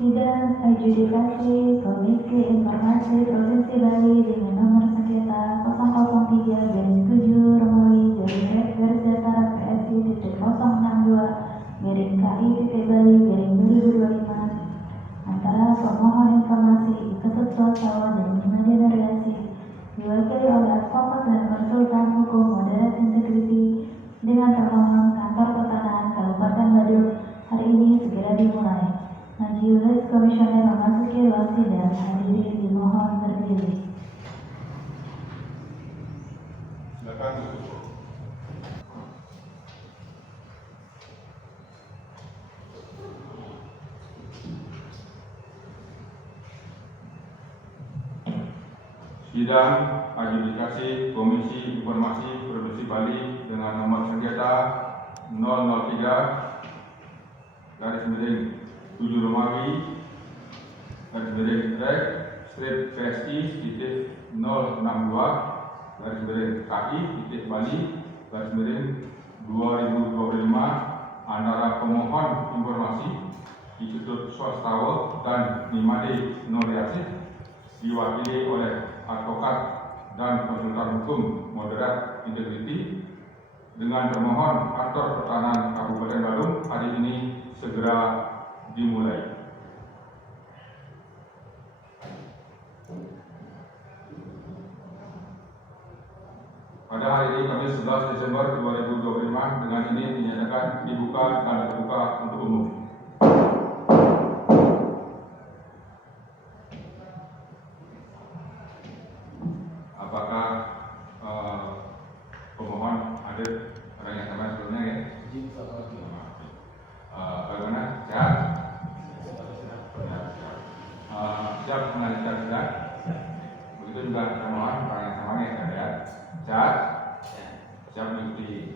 Sidang adjudikasi Komisi Informasi Provinsi Bali dengan nomor sengketa 003-7 Romawi /PSI.062-KI.Bali/2025 antara pemohon informasi Ketut Swasta dan Imajinasi Variasi diwakili oleh advokat dan konsultan hukum moderat integriti dengan termohon kantor pertanahan Kabupaten Badung hari ini segera dimulai. Majelis Komisioner memasuki ruang sidang, hadirin dimohon berdiri. Silakan. Sidang adjudikasi Komisi Informasi Provinsi Bali dengan nomor sengketa 003-7 Romawi /PSI.062-KI.Bali/2025 antara pemohon informasi Institut Swasta dan Nimade Nuriasi diwakili oleh advokat dan konsultan hukum moderat integriti dengan termohon kantor pertanahan Kabupaten Badung hari ini segera dimulai. Pada hari ini Kamis 11 Desember 2025 dengan ini dinyatakan dibuka dan terbuka untuk umum. Apakah pemohon hadir orang yang sama sebelumnya ya? Bagaimana? Sehat? Siap melanjutkan sidang? Begitu juga pemohon orang yang sama ya? Sehat? Siap mengikuti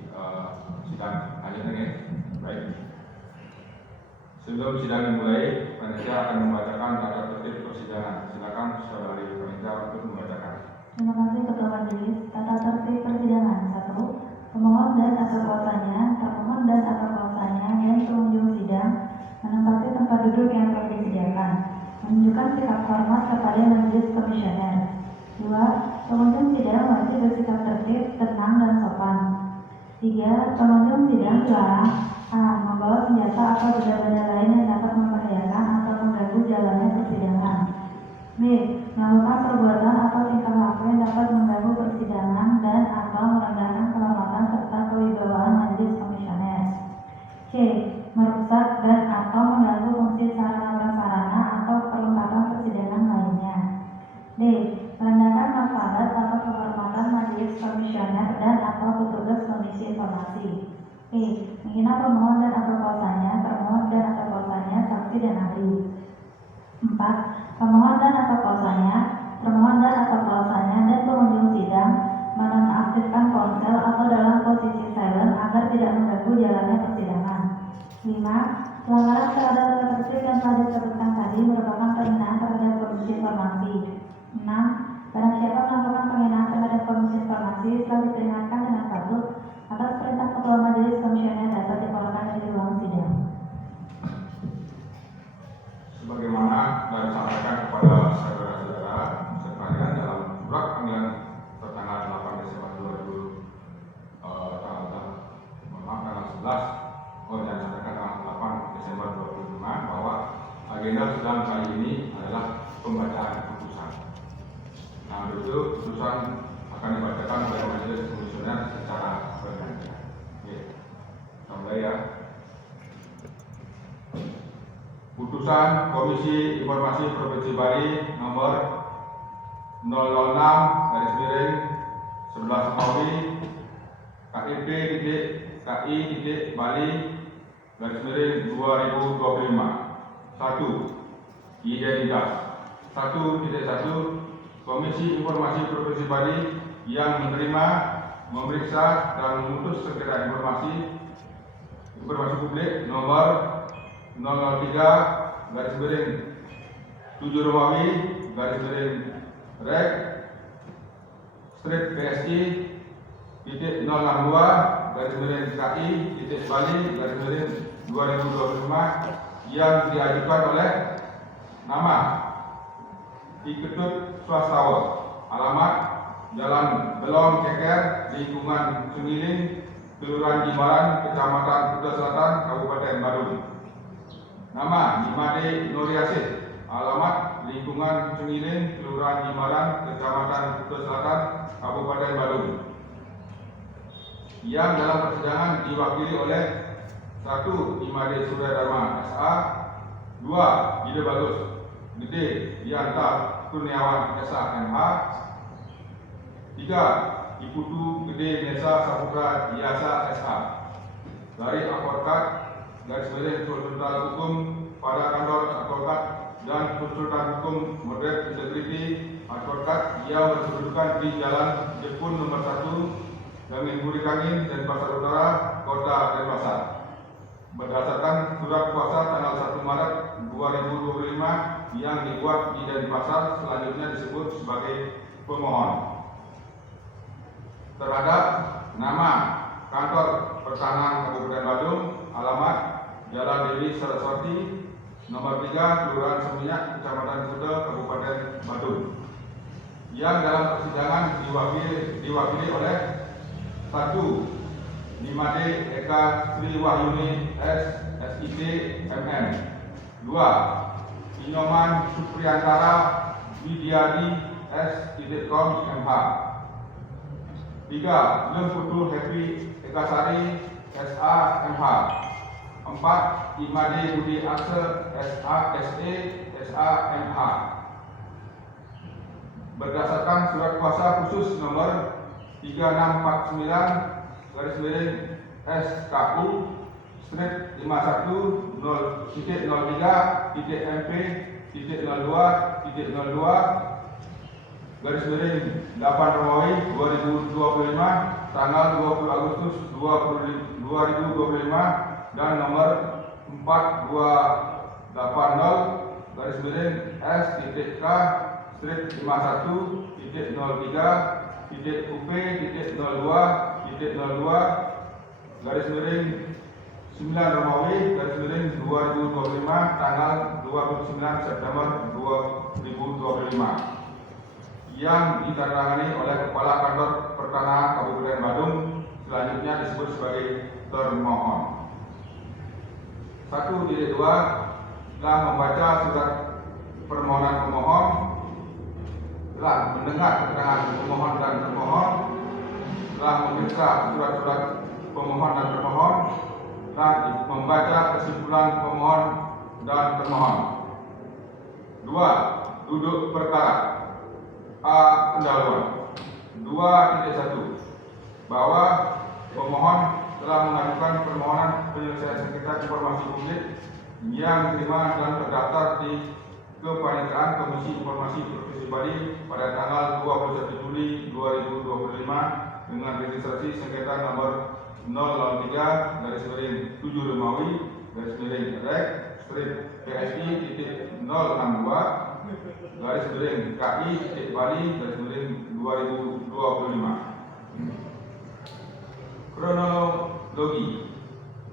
sidang lanjutnya ya? Baik. Sebelum sidang dimulai, panitia akan membacakan tata tertib persidangan. Silakan saudari panitia untuk membacakan. Terima kasih Ketua Majelis. Tata tertib persidangan 1. Pemohon dan atau kuasanya, termohon dan atau kuasanya, dan pengunjung sidang menempati tempat duduk yang telah disediakan. Menunjukkan sikap hormat kepada Majelis Komisioner. 2. Pengunjung sidang wajib bersikap tertib, tenang, dan sopan. 3. Pengunjung sidang dilarang a. membawa senjata atau benda-benda lain yang dapat membahayakan atau mengganggu jalannya persidangan. B. Melakukan perbuatan atau tingkah laku yang dapat mengganggu persidangan dan atau merendahkan kehormatan serta kewibawaan Majelis Komisioner. C. Merusak dan atau mengganggu fungsi sarana prasarana atau perlengkapan persidangan lainnya. D. Merendahkan martabat atau kehormatan Majelis Komisioner dan atau petugas Komisi Informasi. E. Menghina pemohon dan atau kuasanya, termohon dan atau kuasanya, saksi dan ahli. 4. Pemohon dan atau kuasanya, termohon dan atau kuasanya, dan pengunjung sidang menonaktifkan ponsel atau dalam posisi silent agar tidak mengganggu jalannya persidangan. 5. Pelanggaran terhadap tata tertib yang telah disebutkan tadi merupakan penghinaan terhadap Komisi Informasi. 6. Barang siapa melakukan penghinaan terhadap Komisi Informasi telah diperingatkan dengan 1. Atas perintah Ketua Majelis Komisioner dapat dikeluarkan dari ruang sidang. Sebagaimana telah disampaikan kepada saudara-saudara sekalian dalam surat panggilan tertanggal 8 Desember 2025 bahwa agenda sidang kali ini adalah pembacaan putusan. Nah, itu putusan akan dibacakan oleh Majelis Komisioner secara bergantian. Oke, mulai ya. Putusan Komisi Informasi Provinsi Bali nomor 006/11 Romawi KIP.KI.Bali/2025. 1. Identitas. 1.1 Komisi Informasi Provinsi Bali yang menerima, memeriksa, dan memutus sengketa informasi publik nomor 003/7 Romawi /PSI.062-KI.Bali/2025 yang diajukan oleh Nama Iketut Swastawa. Alamat Jalan Belong Ceker, lingkungan Sungiling, Kelurahan Jimbaran, Kecamatan Kuta Selatan, Kabupaten Badung. Nama Imade Nuriasih. Alamat lingkungan Sungiling, Kelurahan Jimbaran, Kecamatan Kuta Selatan, Kabupaten Badung. Yang dalam persidangan diwakili oleh 1. Imade Suryadharma SA, 2. Ide Bagus Gede Yanta Kurniawan SHMH, 3. Iputu Gede Nesa Saputra Yasa SH. Dari Advokat garis miring konsultan hukum pada kantor advokat dan konsultan hukum moderate integrity advokat yang berkedudukan di Jalan Jepun nomor 1 Gangin Burikangin dan Pasar Utara, Kota Denpasar. Berdasarkan surat kuasa tanggal 1 Maret 2025 yang dibuat di Denpasar, selanjutnya disebut sebagai pemohon. Terhadap nama Kantor Pertahanan Kabupaten Badung, alamat Jalan Dewi Saraswati, nomor 3, Kelurahan Seminyak, Kecamatan Kuta, Kabupaten Badung. Yang dalam persidangan diwakili oleh 1. Nimade Eka Sri Wahyuni SID MM, 2. Inoman Supriyantara Widyadi S.Com MH, 3. Lemputu Happy Ekasari SA MH, 4. Imade Budi Akse SE SA MH. Berdasarkan surat kuasa khusus nomor 3649 garis miring SKU strip 51.03.MP.02.02 garis miring 8 Romawi 2025 tanggal 20 Agustus 2025 dan nomor 4280 garis miring S.K strip 51.03.UP.02.02 garis miring 9 Romawi garis miring 2025 tanggal 29 September 2025 yang ditandatangani oleh Kepala Kantor Pertahanan Kabupaten Badung, selanjutnya disebut sebagai termohon. 1. Diri 2 telah membaca surat permohonan pemohon, telah mendengar keterangan pemohon dan termohon, telah memeriksa surat-surat pemohon dan termohon, telah membaca kesimpulan pemohon dan termohon. 2. Duduk perkara. A. Pendahuluan. 2.1 bahwa pemohon telah mengajukan permohonan penyelesaian sengketa informasi publik yang diterima dan terdaftar di Kepanitraan Komisi Informasi Provinsi Bali pada tanggal 21 Juli 2025 dengan registrasi sengketa nomor 003/7 Romawi /rek strip PSI.062 KI.Bali/2025. Kronologi.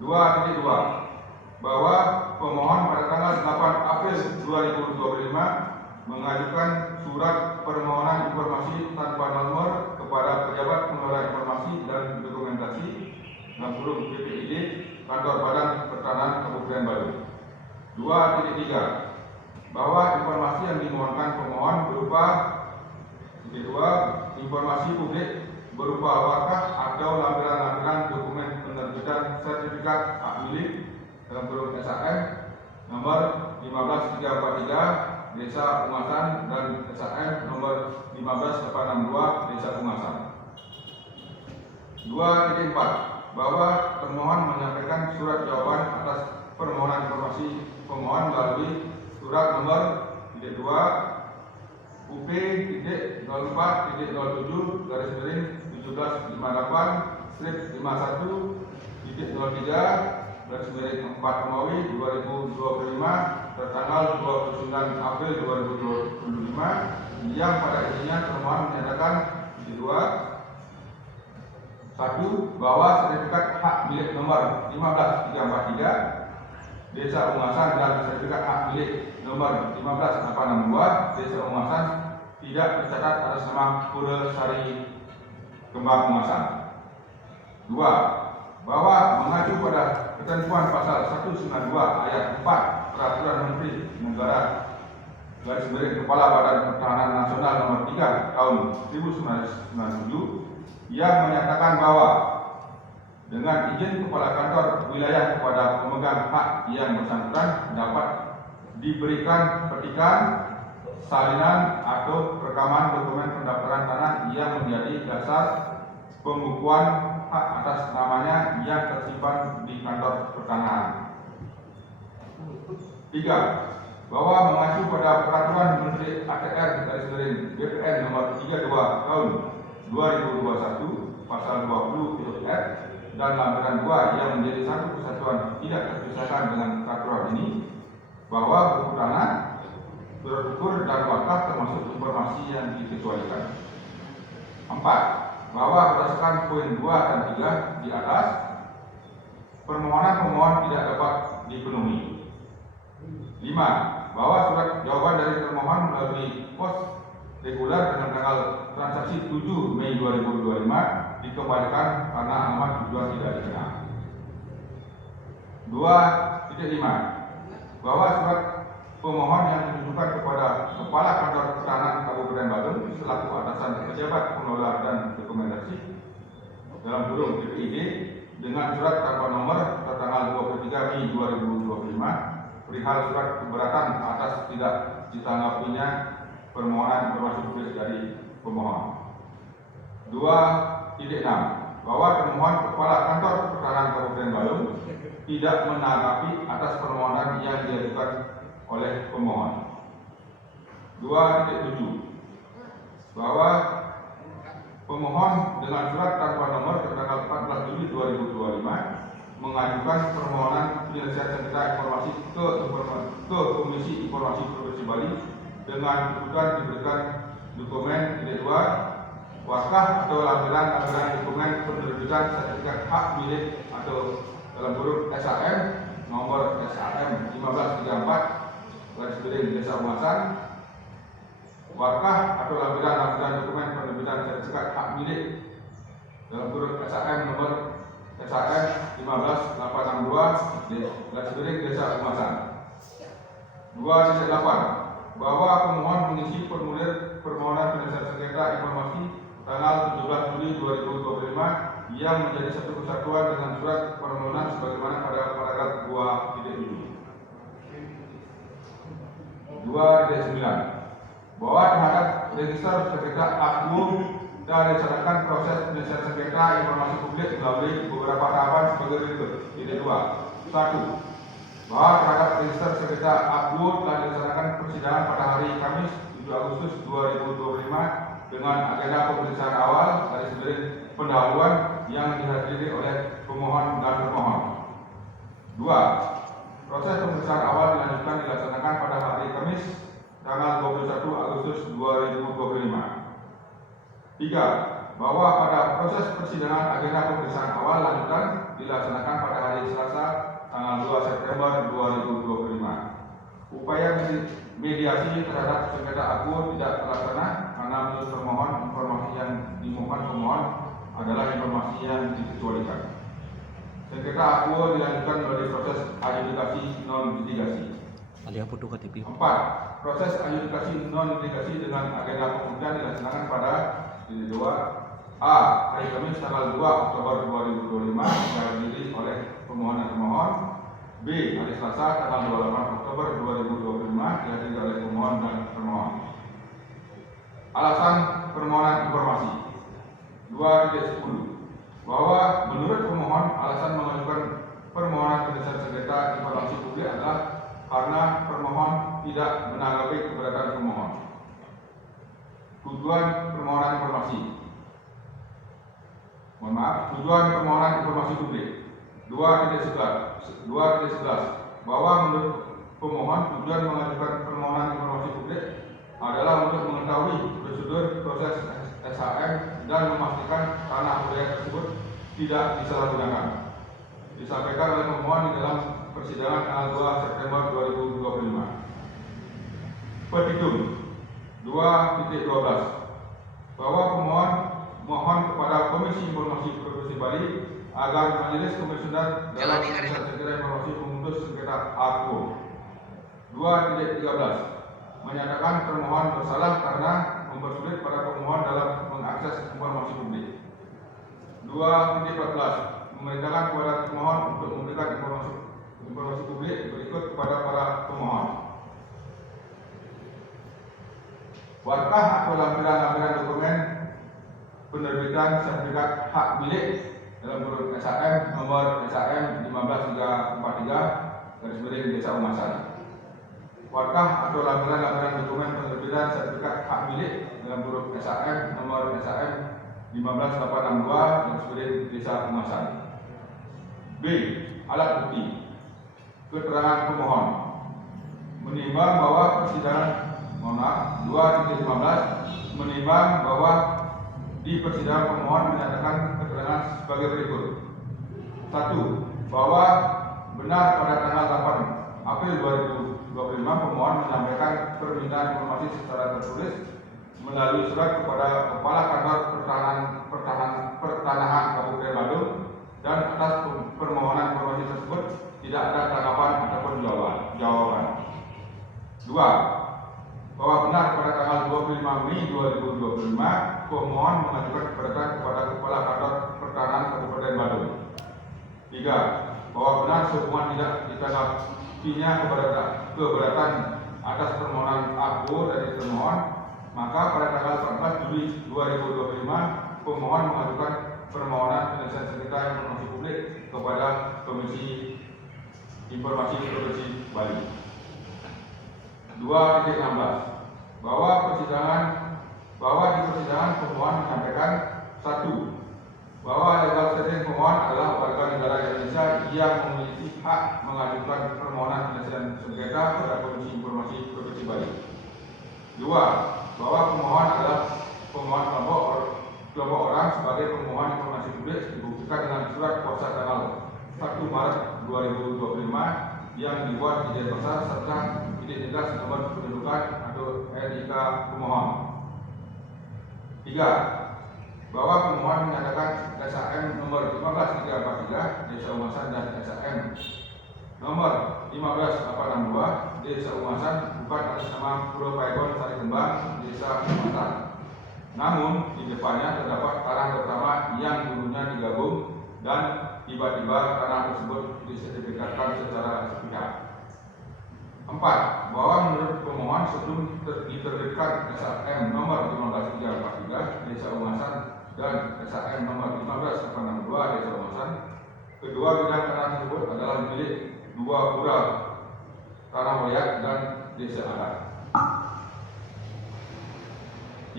2.2 bahwa pemohon pada tanggal 8 April 2025 mengajukan surat permohonan informasi tanpa nomor kepada pejabat pengelola informasi dan dokumentasi PPID Kantor Badan Pertahanan Kabupaten Badung. 2.3 bahwa informasi yang dimohonkan pemohon berupa 2. Informasi publik berupa warkah atau lampiran-lampiran dokumen penerbitan sertifikat hak milik SHM nomor 15343 Desa Ungasan dan SHM nomor 15862 Desa Ungasan. 2.4 bahwa termohon menyampaikan surat jawaban atas permohonan informasi pemohon melalui surat nomor 2 UP.04.07 garis miring 1758 strip 51.03 garis miring 4 Romawi 2025 tertanggal 29 April 2025 yang pada intinya termohon menyatakan 1. Bahwa sertifikat hak milik nomor 15343 Desa Ungasan dan sertifikat hak milik nomor 15862 Desa Ungasan tidak tercatat atas nama Pura Sari Kembang Ungasan. 2. Bahwa mengacu pada ketentuan pasal 192 ayat 4 Peraturan Menteri Negara garis miring Kepala Badan Pertahanan Nasional nomor 3 tahun 1997 yang menyatakan bahwa dengan izin Kepala Kantor Wilayah kepada pemegang hak yang bersangkutan dapat diberikan petikan, salinan atau rekaman dokumen pendaftaran tanah yang menjadi dasar pengukuhan hak atas namanya yang tersimpan di kantor pertanahan. 3. Bahwa mengacu pada Peraturan Menteri ATR garis miring BPN nomor 32 tahun 2021 pasal 20 huruf F dan lampiran 2 yang menjadi satu kesatuan tidak terpisahkan dengan peraturan ini, bahwa buku tanah, surat ukur dan wakaf termasuk informasi yang dikecualikan. 4. Bahwa berdasarkan poin 2 dan 3 di atas, permohonan pemohon tidak dapat dipenuhi. 5. Bahwa surat jawaban dari termohon melalui pos reguler dengan tanggal transaksi 7 Mei 2025 dikembalikan karena alamat tujuan tidak dikenal. 2.5. Bahwa surat pemohon yang ditujukan kepada Kepala Kantor Pertahanan Kabupaten Badung selaku atasan pejabat pengelola dan dokumentasi dalam kurung KPID dengan surat tanpa nomor tertanggal 23 Mei 2025 perihal surat keberatan atas tidak ditanggapinya permohonan informasi publik dari pemohon. 2.6. Bahwa termohon Kepala Kantor Pertahanan Kabupaten Badung tidak menanggapi atas permohonan yang diajukan oleh pemohon. 2.7. Bahwa pemohon dengan surat tanpa nomor tertanggal 14 Juli 2025 mengajukan permohonan penyelesaian sengketa informasi ke Komisi Informasi Provinsi Bali dengan kebutuhan diberikan dokumen tidak 2 wakaf atau lampiran dokumen penerbitan sertifikat hak milik atau dalam kurung SHM nomor SHM 1534 garis miring Desa Ungasan, wakaf atau lampiran dokumen penerbitan sertifikat hak milik dalam kurung SHM nomor SHM 15862 garis miring Desa Ungasan. 2.8. Bahwa pemohon mengisi formulir permohonan penyelesaian sengketa informasi tanggal 17 Juli 2025 yang menjadi satu kesatuan dengan surat permohonan sebagaimana pada paragraf 2.7. 2.9. Bahwa terhadap register sengketa AKU dan dilaksanakan proses penyelesaian sengketa informasi publik melalui beberapa tahapan sebagai berikut. Ini 2. 1. Bahwa terhadap register sengketa AKU telah dilaksanakan persidangan pada hari Kamis 7 Agustus 2025 dengan agenda pemeriksaan awal garis miring pendahuluan yang dihadiri oleh pemohon dan termohon. 2. Proses pemeriksaan awal dilaksanakan pada hari Kamis tanggal 21 Agustus 2025. 3. Bahwa pada proses persidangan agenda pemeriksaan awal lanjutan dilaksanakan pada hari Selasa tanggal 2 September 2025. Upaya mediasi terhadap sengketa AKU tidak terlaksana karena menurut termohon informasi yang dimohon pemohon adalah informasi yang dikecualikan. Sengketa AKU dilanjutkan melalui proses adjudikasi non litigasi. 4. Proses adjudikasi non litigasi dengan agenda pembuktian dilaksanakan pada 2. A. Hari Kamis tanggal 2 Oktober 2025 dihadiri oleh pemohon dan termohon. B. Hari Selasa tanggal 28 Oktober 2025 dihadiri oleh pemohon dan termohon. Alasan permohonan informasi 2.10. Bahwa menurut pemohon alasan mengajukan permohonan penyelesaian sengketa informasi publik adalah karena permohon tidak menanggapi keberatan pemohon. Tujuan permohonan informasi. Tujuan permohonan informasi publik 2.11. Bahwa menurut pemohon tujuan mengajukan permohonan informasi publik adalah untuk mengetahui prosedur proses SHM dan memastikan tanah wilayah tersebut tidak disalahgunakan. Disampaikan oleh pemohon di dalam persidangan tanggal 2 September 2025. Petitum 2.12 bahwa pemohon mohon kepada Komisi Informasi Provinsi Bali agar Majelis Komisioner dalam urusan sengketa informasi memutus sengketa aku. 2.13 menyatakan termohon bersalah karena mempersulit para pemohon dalam mengakses informasi publik. 2.14 memerintahkan kepada termohon untuk memberikan informasi publik berikut kepada para pemohon. Warkah atau lampiran-lampiran dokumen penerbitan sertifikat hak milik dalam kurung SHM nomor SHM 15343 Desa Umasan. Warkah atau lampiran-lampiran dokumen penerbitan sertifikat hak milik dalam kurung SHM nomor SHM 15862 Desa Umasan. B. Alat bukti. Keterangan pemohon menimbang bahwa persidangan 2.15 menimbang bahwa di persidangan pemohon menyatakan keterangan sebagai berikut. 1. Bahwa benar pada tanggal 8 April 2025 pemohon menyampaikan permintaan informasi secara tertulis melalui surat kepada Kepala Kantor Pertanahan Kabupaten Badung, dan atas permohonan informasi tersebut tidak ada tanggapan ataupun jawaban. 2. Bahwa benar pada tanggal 25 Mei 2025 pemohon mengajukan keberatan kepada Kepala Kantor Pertanahan Kabupaten Badung. 3. Bahwa benar sehubungan tidak ditanggapinya keberatan atas permohonan aku dari termohon, maka pada tanggal 14 Juli 2025 pemohon mengajukan permohonan penyelesaian sengketa informasi publik kepada Komisi Informasi Provinsi Bali. 2.16 bahwa di persidangan pemohon menyampaikan 1. Bahwa legal standing pemohon adalah warga negara Indonesia yang memiliki hak mengajukan permohonan penyelesaian sengketa pada Komisi Informasi Provinsi Bali. 2. Bahwa pemohon adalah pemohon kelompok orang sebagai pemohon informasi publik dibuktikan dengan surat kuasa tanggal 1 Maret 2025 yang dibuat di Denpasar serta identitas nomor kependudukan atau NIK pemohon. 3. Bahwa pemohon menyatakan SHM nomor 15343 Desa Umasan dan SHM nomor 15862 Desa Umasan bukan atas nama Pulau Paigon Sari Kembang Desa Umasan. Namun di depannya terdapat tanah bersama yang dulunya digabung dan tiba-tiba tanah tersebut disertifikatkan secara sepihak. 4. Bahwa menurut pemohon sebelum diterbitkan SHM nomor 15343 Desa Umasan dan SHM nomor 15862 Desa Umasan, kedua bidang tanah tersebut adalah milik dua pura tanah hoyak dan desa adat.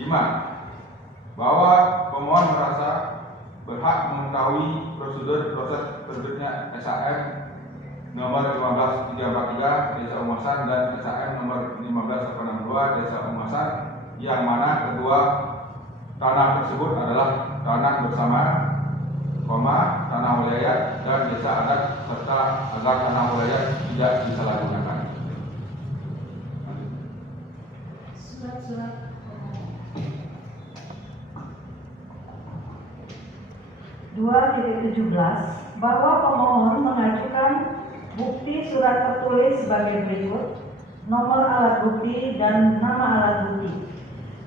5. Bahwa pemohon merasa berhak mengetahui prosedur proses terbitnya SHM nomor 15343 Desa Umasan dan SHM nomor 15862 Desa Umasan, yang mana kedua tanah tersebut adalah tanah bersama, tanah wilayah dan desa adat, serta agar tanah wilayah tidak disalahgunakan. Surat-surat 2.17 bahwa pemohon mengajukan bukti surat tertulis sebagai berikut: nomor alat bukti dan nama alat bukti.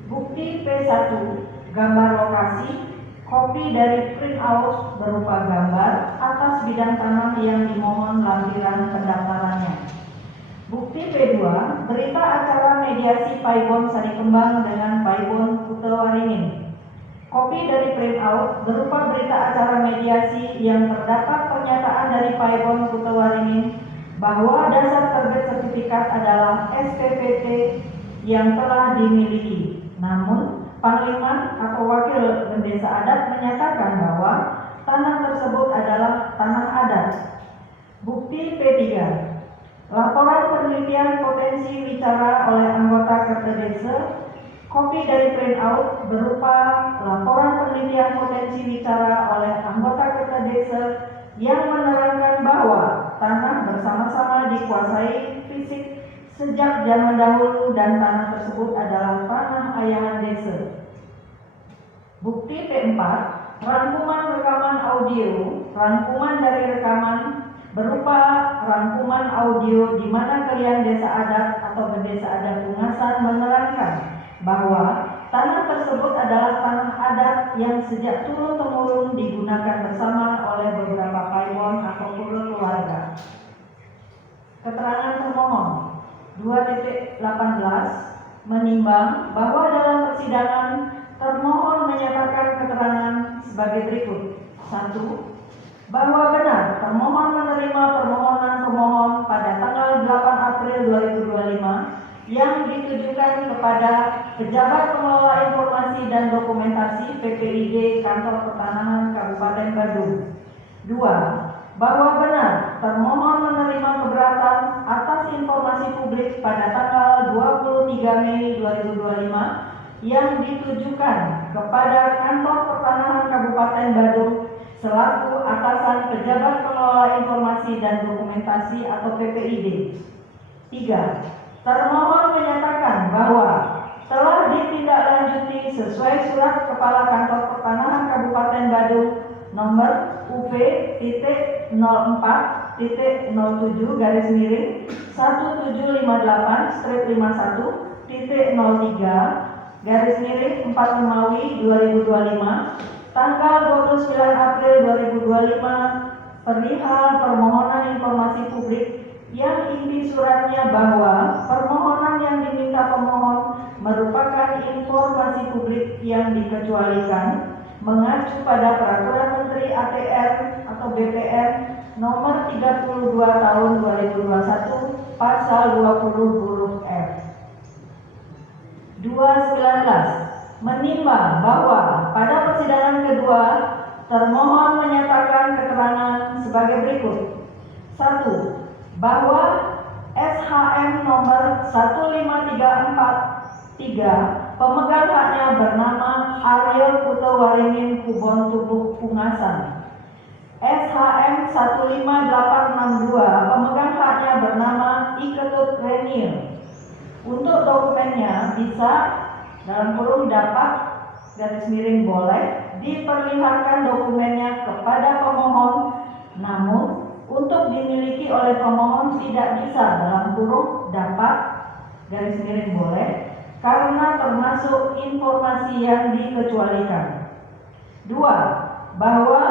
Bukti P1 gambar lokasi, kopi dari print out berupa gambar atas bidang tanah yang dimohon lampiran pendaftarannya. Bukti P2 berita acara mediasi Paibon Sari Kembang dengan Paibon Kuta Waringin. Kopi dari print out berupa berita acara mediasi yang terdapat pernyataan dari Paibon Kuta Waringin bahwa dasar terbit sertifikat adalah SPPT yang telah dimiliki. Namun, Panglima atau Wakil Desa Adat menyatakan bahwa tanah tersebut adalah tanah adat. Bukti P3 laporan penelitian potensi wicara oleh anggota Kertedesa. Kopi dari print out berupa laporan penelitian potensi wicara oleh anggota Kertedesa yang menerangkan bahwa tanah bersama-sama dikuasai fisik sejak zaman dahulu dan tanah tersebut adalah tanah ayahan desa. Bukti P4, rangkuman rekaman audio. Rangkuman dari rekaman berupa rangkuman audio di mana kalian desa adat atau berdesa adat Tungasan menerangkan bahwa tanah tersebut adalah tanah adat yang sejak turun-temurun digunakan bersama oleh beberapa paimon atau keluarga. Keterangan termohon 2.18 menimbang bahwa dalam persidangan termohon menyatakan keterangan sebagai berikut. 1. Bahwa benar termohon menerima permohonan pemohon pada tanggal 8 April 2025 yang ditujukan kepada Pejabat Pengelola Informasi dan Dokumentasi PPID Kantor Pertanahan Kabupaten Badung. 2. Bahwa benar termohon menerima keberatan atas informasi publik pada tanggal 23 Mei 2025 yang ditujukan kepada Kantor Pertanahan Kabupaten Badung selaku atasan Pejabat Pengelola Informasi dan Dokumentasi atau PPID. 3. Termohon menyatakan bahwa telah ditindaklanjuti sesuai surat Kepala Kantor Pertanahan Kabupaten Badung nomor UP-1758-1758-51-03 Memawi 2025 tanggal 29 April 2025 perihal permohonan informasi publik yang inti suratnya bahwa permohonan yang diminta pemohon merupakan informasi publik yang dikecualikan mengacu pada Peraturan Menteri ATR atau BPR nomor 32 tahun 2021 pasal 20 huruf F. 2.19 menimbang bahwa pada persidangan kedua termohon menyatakan keterangan sebagai berikut. 1. Bahwa SHM nomor 15343 pemegang haknya bernama Ariel Putewaringin Kubon Tubuh Pungasan. SHM 15862 pemegang haknya bernama Iketut Renier. Untuk dokumennya bisa dalam kurung dapat boleh diperlihatkan dokumennya kepada pemohon, namun untuk dimiliki oleh pemohon tidak bisa dalam kurung dapat boleh karena termasuk informasi yang dikecualikan. 2. Bahwa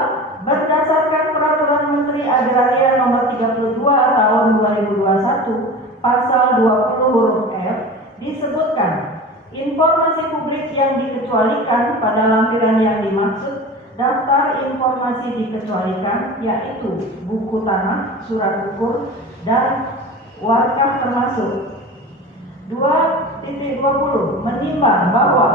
berdasarkan Peraturan Menteri Agraria nomor 32 tahun 2021 pasal 20 huruf F disebutkan informasi publik yang dikecualikan pada lampiran yang dimaksud daftar informasi dikecualikan yaitu buku tanah, surat ukur, dan wakaf termasuk. 2.20 menimbang bahwa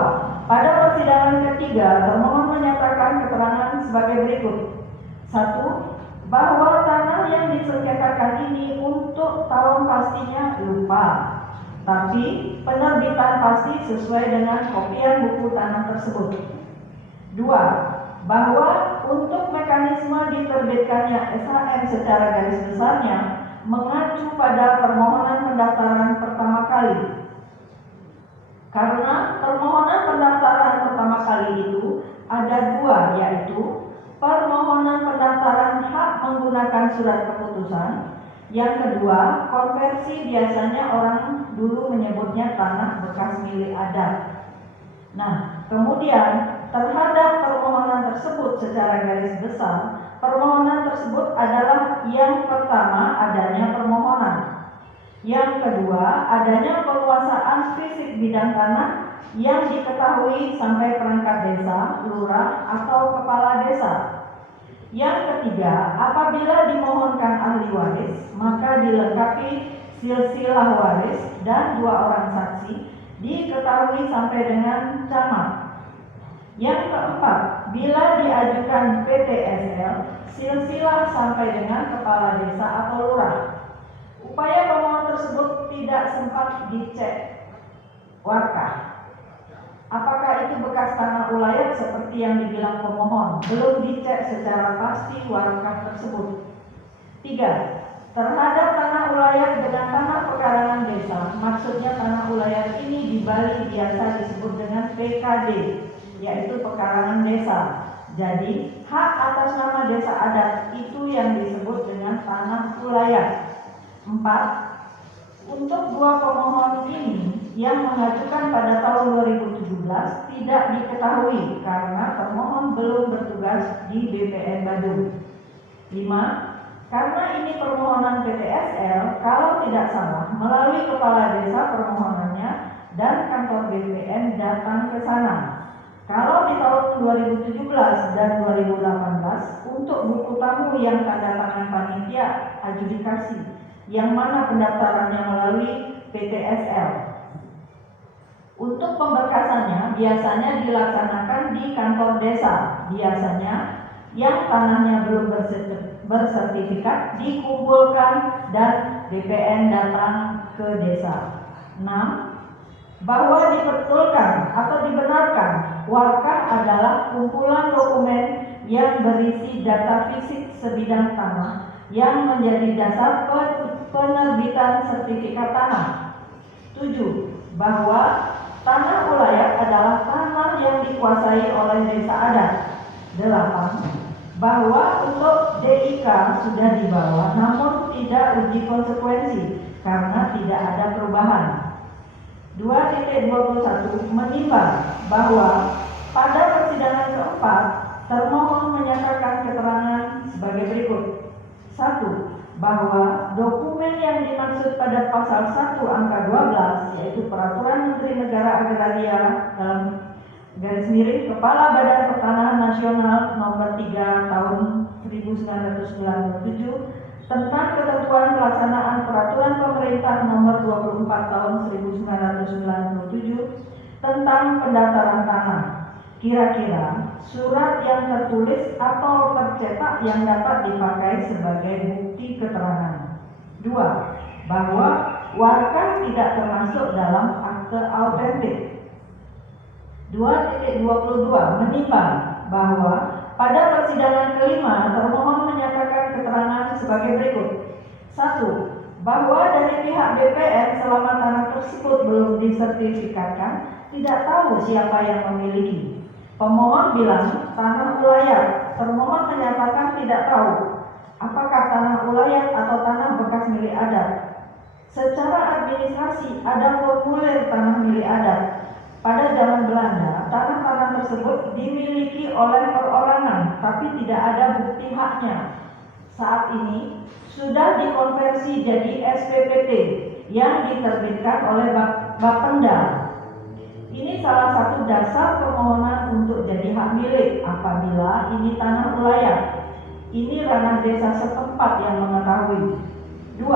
pada persidangan ketiga termohon menyatakan keterangan sebagai berikut. 1. Bahwa tanah yang disengketakan ini untuk tahun pastinya lupa, tapi penerbitan pasti sesuai dengan kopian buku tanah tersebut. 2. Bahwa untuk mekanisme diterbitkannya SHM secara garis besarnya mengacu pada permohonan pendaftaran pertama kali. Karena permohonan pendaftaran pertama kali itu ada dua, yaitu permohonan pendaftaran hak menggunakan surat keputusan. Yang kedua, konversi biasanya orang dulu menyebutnya tanah bekas milik adat. Nah, kemudian terhadap permohonan tersebut secara garis besar, permohonan tersebut adalah yang pertama adanya permohonan, yang kedua adanya penguasaan fisik bidang tanah yang diketahui sampai perangkat desa, lurah, atau kepala desa. Yang ketiga, apabila dimohonkan ahli waris, maka dilengkapi silsilah waris dan 2 orang saksi diketahui sampai dengan camat. Yang keempat, bila diajukan PTSL, silsilah sampai dengan kepala desa atau lurah. Upaya pemohon tersebut tidak sempat dicek warkah. Apakah itu bekas tanah ulayat seperti yang dibilang pemohon? Belum dicek secara pasti warkah tersebut. 3. terhadap tanah ulayat dengan tanah pekarangan desa. Maksudnya tanah ulayat ini di Bali biasa disebut dengan PKD, yaitu pekarangan desa. Jadi hak atas nama desa adat itu yang disebut dengan tanah ulayat. 4. Untuk dua pemohon ini yang mengajukan pada tahun 2017 tidak diketahui karena termohon belum bertugas di BPN Badung. 5. Karena ini permohonan PTSL, kalau tidak salah, melalui kepala desa permohonannya dan kantor BPN datang ke sana. Kalau di tahun 2017 dan 2018 untuk buku tamu yang tanda tangan panitia adjudikasi, yang mana pendaftarannya melalui PTSL. Untuk pemberkasannya biasanya dilaksanakan di kantor desa, biasanya yang tanahnya belum bersertifikat dikumpulkan dan BPN datang ke desa. 6. Bahwa dibetulkan atau dibenarkan warkah adalah kumpulan dokumen yang berisi data fisik sebidang tanah yang menjadi dasar penerbitan sertifikat tanah. 7. Bahwa tanah ulayat adalah tanah yang dikuasai oleh desa adat. 8. Bahwa untuk DIK sudah dibawa namun tidak uji konsekuensi karena tidak ada perubahan. 2.21 menimbang bahwa pada persidangan keempat termohon menyatakan keterangan sebagai berikut. 1. Bahwa dokumen yang dimaksud pada pasal 1 angka 12 yaitu Peraturan Menteri Negara Agraria dalam garis miring Kepala Badan Pertanahan Nasional nomor 3 tahun 1997 tentang ketentuan pelaksanaan peraturan pemerintah nomor 24 tahun 1997 tentang pendaftaran tanah. Kira-kira surat yang tertulis atau tercetak yang dapat dipakai sebagai bukti keterangan. 2. Bahwa warkah tidak termasuk dalam akte autentik. 2.22 menimbang bahwa pada persidangan kelima termohon menyatakan keterangan sebagai berikut. 1. Bahwa dari pihak BPN selama tanah tersebut belum disertifikatkan tidak tahu siapa yang memiliki. Pemohon bilang tanah ulayat, termohon menyatakan tidak tahu apakah tanah ulayat atau tanah bekas milik adat. Secara administrasi ada formulir tanah milik adat. Pada zaman Belanda, tanah-tanah tersebut dimiliki oleh perorangan, tapi tidak ada bukti haknya. Saat ini sudah dikonversi jadi SPPT yang diterbitkan oleh Bapenda. Ini salah satu dasar permohonan untuk jadi hak milik apabila ini tanah ulayat. Ini ranah desa setempat yang mengetahui. 2.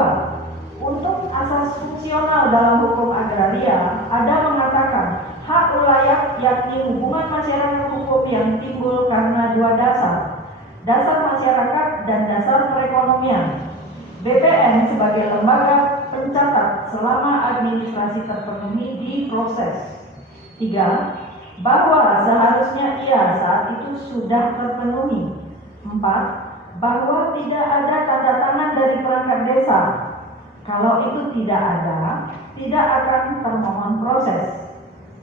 Untuk asas fungsional dalam hukum agraria ada mengatakan hak ulayat yakni hubungan masyarakat hukum yang timbul karena dua dasar. Dasar masyarakat dan dasar perekonomian. BPN sebagai lembaga pencatat selama administrasi terpenuhi diproses. 3. Bahwa seharusnya ia saat itu sudah terpenuhi. 4. Bahwa tidak ada tanda tangan dari perangkat desa. Kalau itu tidak ada, tidak akan termohon proses.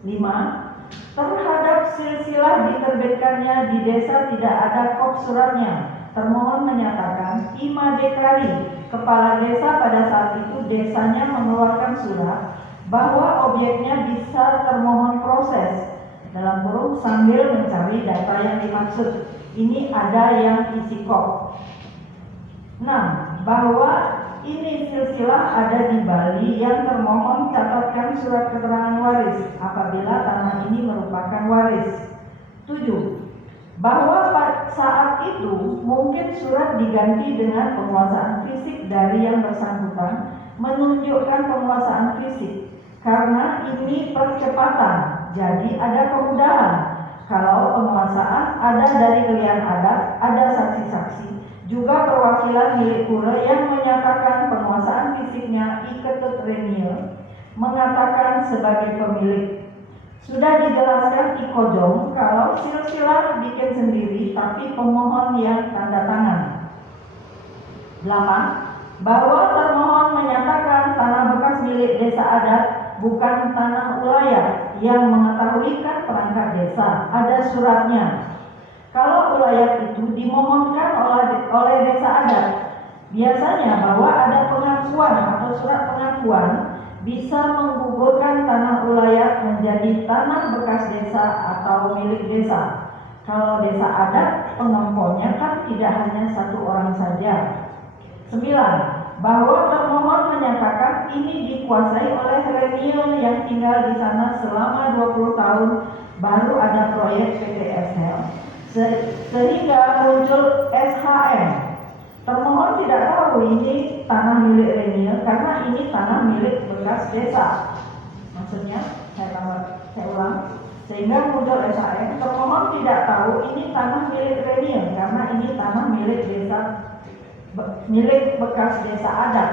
5. Terhadap silsilah diterbitkannya di desa tidak ada kop suratnya. Termohon menyatakan Imadekari, kepala desa pada saat itu desanya mengeluarkan surat bahwa objeknya bisa termohon proses dalam kurung sambil mencari data yang dimaksud. Ini ada yang isi kop. 6. Bahwa ini silsilah ada di Bali yang termohon catatkan surat keterangan waris apabila tanah ini merupakan waris. 7. Bahwa saat itu mungkin surat diganti dengan penguasaan fisik dari yang bersangkutan menunjukkan penguasaan fisik karena ini percepatan, jadi ada kemudahan. Kalau penguasaan ada dari klien adat, ada saksi-saksi, juga perwakilan milik pura yang menyatakan penguasaan fisiknya Iketut Renil mengatakan sebagai pemilik. Sudah dijelaskan Ikojong kalau silsilah bikin sendiri tapi pemohon yang tanda tangan. 8. bahwa termohon menyatakan tanah bekas milik desa adat bukan tanah ulayat yang mengetahuikan perangkat desa. Ada suratnya. Kalau ulayat itu dimohonkan oleh desa adat, biasanya bahwa ada pengakuan atau surat pengakuan bisa menggugurkan tanah ulayat menjadi tanah bekas desa atau milik desa. Kalau desa adat, pengemponnya kan tidak hanya satu orang saja. 9. Bahwa termohon menyatakan ini dikuasai oleh Reniel yang tinggal di sana selama 20 tahun baru ada proyek PT SL sehingga muncul SHM. Termohon tidak tahu ini tanah milik Reniel karena ini tanah milik bekas desa. Maksudnya saya ulang, sehingga muncul SHM. Termohon tidak tahu ini tanah milik Reniel karena ini tanah milik desa, milik bekas desa adat.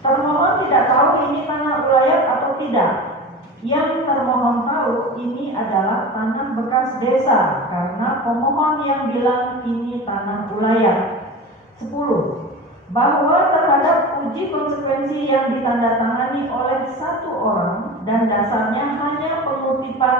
Termohon tidak tahu ini tanah ulayat atau tidak. Yang termohon tahu ini adalah tanah bekas desa karena pemohon yang bilang ini tanah ulayat. 10. Bahwa terhadap uji konsekuensi yang ditandatangani oleh satu orang dan dasarnya hanya pengutipan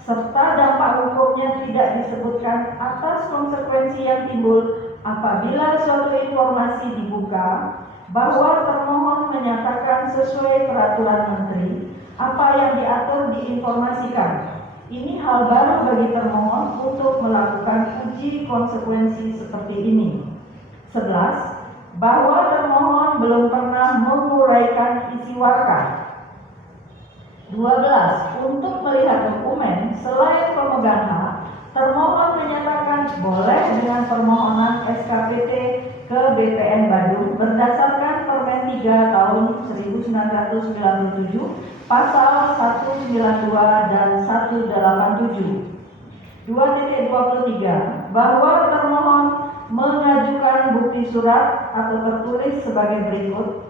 serta dampak hukumnya tidak disebutkan atas konsekuensi yang timbul apabila suatu informasi dibuka, bahwa termohon menyatakan sesuai peraturan menteri apa yang diatur diinformasikan. Ini hal baru bagi termohon untuk melakukan uji konsekuensi seperti ini. 11. Bahwa termohon belum pernah menguraikan isi wakaf. 12. Untuk melihat dokumen selain pemegang hak, termohon menyatakan boleh dengan permohonan SKPT ke BPN Badung berdasarkan Permen 3 tahun 1997 pasal 192 dan 187. 2.23 bahwa termohon mengajukan bukti surat atau tertulis sebagai berikut: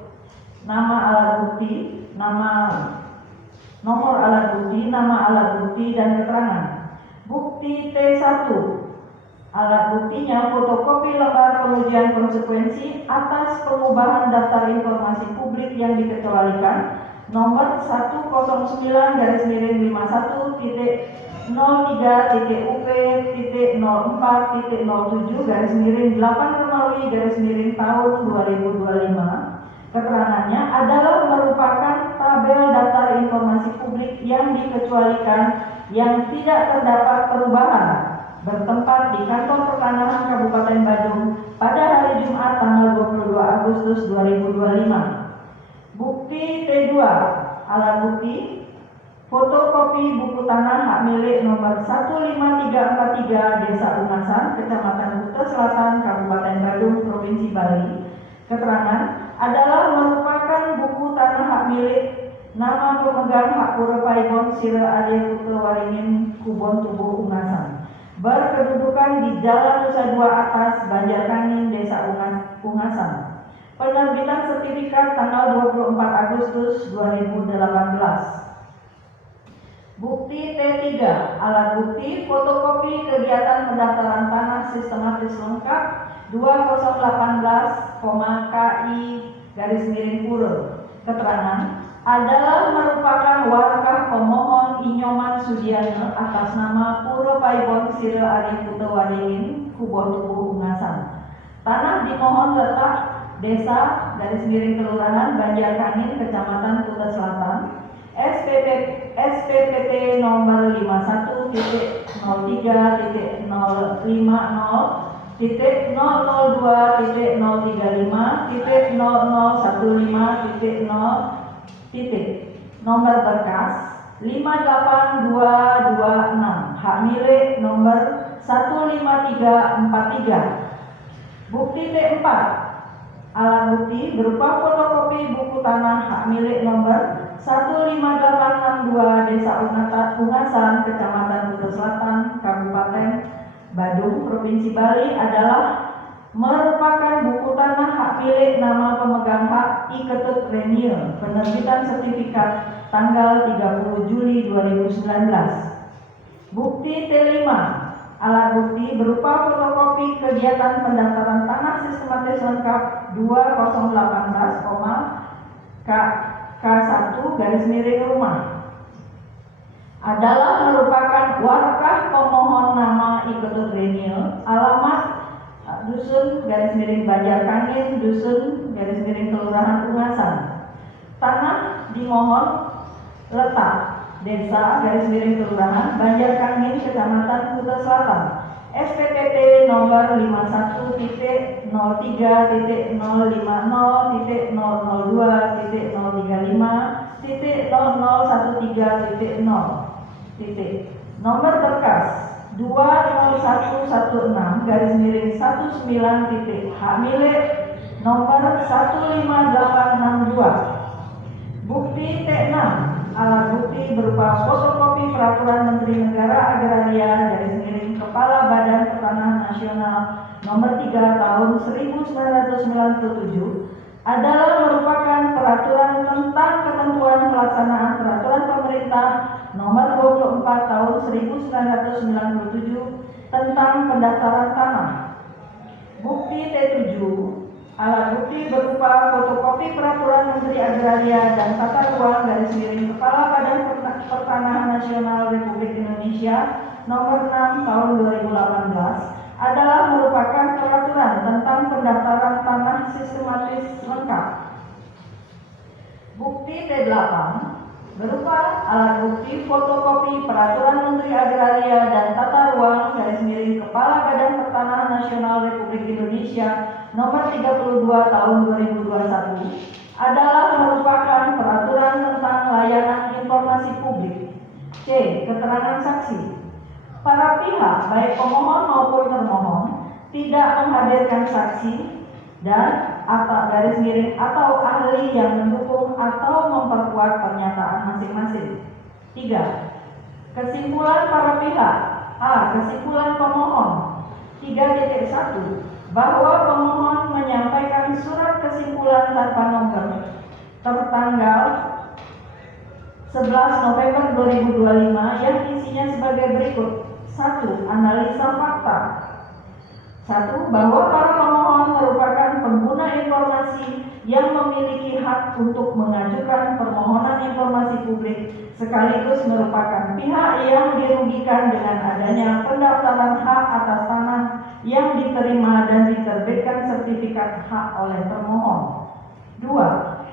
nama alat bukti, nomor alat bukti, nama alat bukti dan keterangan. Bukti T1, alat buktinya fotokopi lembar pengujian konsekuensi atas pengubahan daftar informasi publik yang dikecualikan nomor 109-04.04.07/8-tahun 2025. Keterangannya adalah merupakan tabel daftar informasi publik yang dikecualikan yang tidak terdapat perubahan, bertempat di Kantor Pertanahan Kabupaten Badung pada hari Jumat tanggal 22 Agustus 2025. Bukti T2, alat bukti fotokopi buku tanah hak milik nomor 15343 Desa Ungasan, Kecamatan Kuta Selatan, Kabupaten Badung, Provinsi Bali. Keterangan adalah merupakan buku tanah hak milik nama pemegang hak Pura Paibon Sira Ade Kuta Waringin Kubon Tubuh Ungasan, berkedudukan di Jalan Nusa Dua Atas, Banjarkangin, Desa Ungasan. Penerbitan sertifikat tanggal 24 Agustus 2018. Bukti T3, alat bukti fotokopi kegiatan pendaftaran tanah sistematis lengkap 2018,KI_Pura. Keterangan adalah merupakan warkah pemohon Inyoman Sudiana atas nama Pura Paibon Sira Adi Kuta Waringin Kubon Tubuh Ungasan. Tanah dimohon letak Desa _Kelurahan Banjarkangin, Kecamatan Kuta Selatan, SPPT nomor 51.030.035.015.0 nomor berkas 58226 hak milik nomor 15343. Bukti T4, alat bukti berupa fotokopi buku tanah hak milik nomor 15862 Desa Ungasan, Kecamatan Kuta Selatan, Kabupaten Badung, Provinsi Bali adalah merupakan buku tanah hak milik nama pemegang hak I Ketut Reniel. Penerbitan sertifikat tanggal 30 Juli 2019. Bukti T5, alat bukti berupa fotokopi kegiatan pendaftaran tanah sistematis lengkap 2018, K1 adalah merupakan warkah pemohon nama Iketur Renil, alamat Dusun Banjarkangin, Dusun Kelurahan Ungasan. Tanah dimohon letak Desa Kelurahan Banjarkangin, Kecamatan Kuta Selatan. SPPT nomor 51.050.035.013.0. Nomor berkas 20116-19 nomor 15862. Bukti T6, alat bukti berupa fotokopi Peraturan Menteri Negara Agraria Kepala Badan Pertanahan Nasional nomor 3 tahun 1997 adalah merupakan peraturan tentang ketentuan pelaksanaan peraturan pemerintah nomor 24 tahun 1997 tentang pendaftaran tanah. Bukti T7, alat bukti berupa fotokopi Peraturan Menteri Agraria dan Tata Ruang Kepala Badan Pertanahan Nasional Republik Indonesia nomor 6 tahun 2018 adalah merupakan peraturan tentang pendaftaran tanah sistematis lengkap. Bukti T8 berupa alat bukti fotokopi Peraturan Menteri Agraria dan Tata Ruang Kepala Badan Pertanahan Nasional Republik Indonesia nomor 32 tahun 2021 adalah merupakan peraturan tentang layanan informasi publik. C. Keterangan saksi. Para pihak baik pemohon maupun termohon tidak menghadirkan saksi dan atau ahli yang mendukung atau memperkuat pernyataan masing-masing. 3. Kesimpulan para pihak. A. Kesimpulan pemohon 3.1 bahwa pemohon menyampaikan surat kesimpulan tanpa nomor tertanggal 11 November 2025 yang isinya sebagai berikut. 1. Analisa fakta. 1. Bahwa para pemohon merupakan pengguna informasi yang memiliki hak untuk mengajukan permohonan informasi publik sekaligus merupakan pihak yang dirugikan dengan adanya pendaftaran hak atas tanah yang diterima dan diterbitkan sertifikat hak oleh termohon. 2.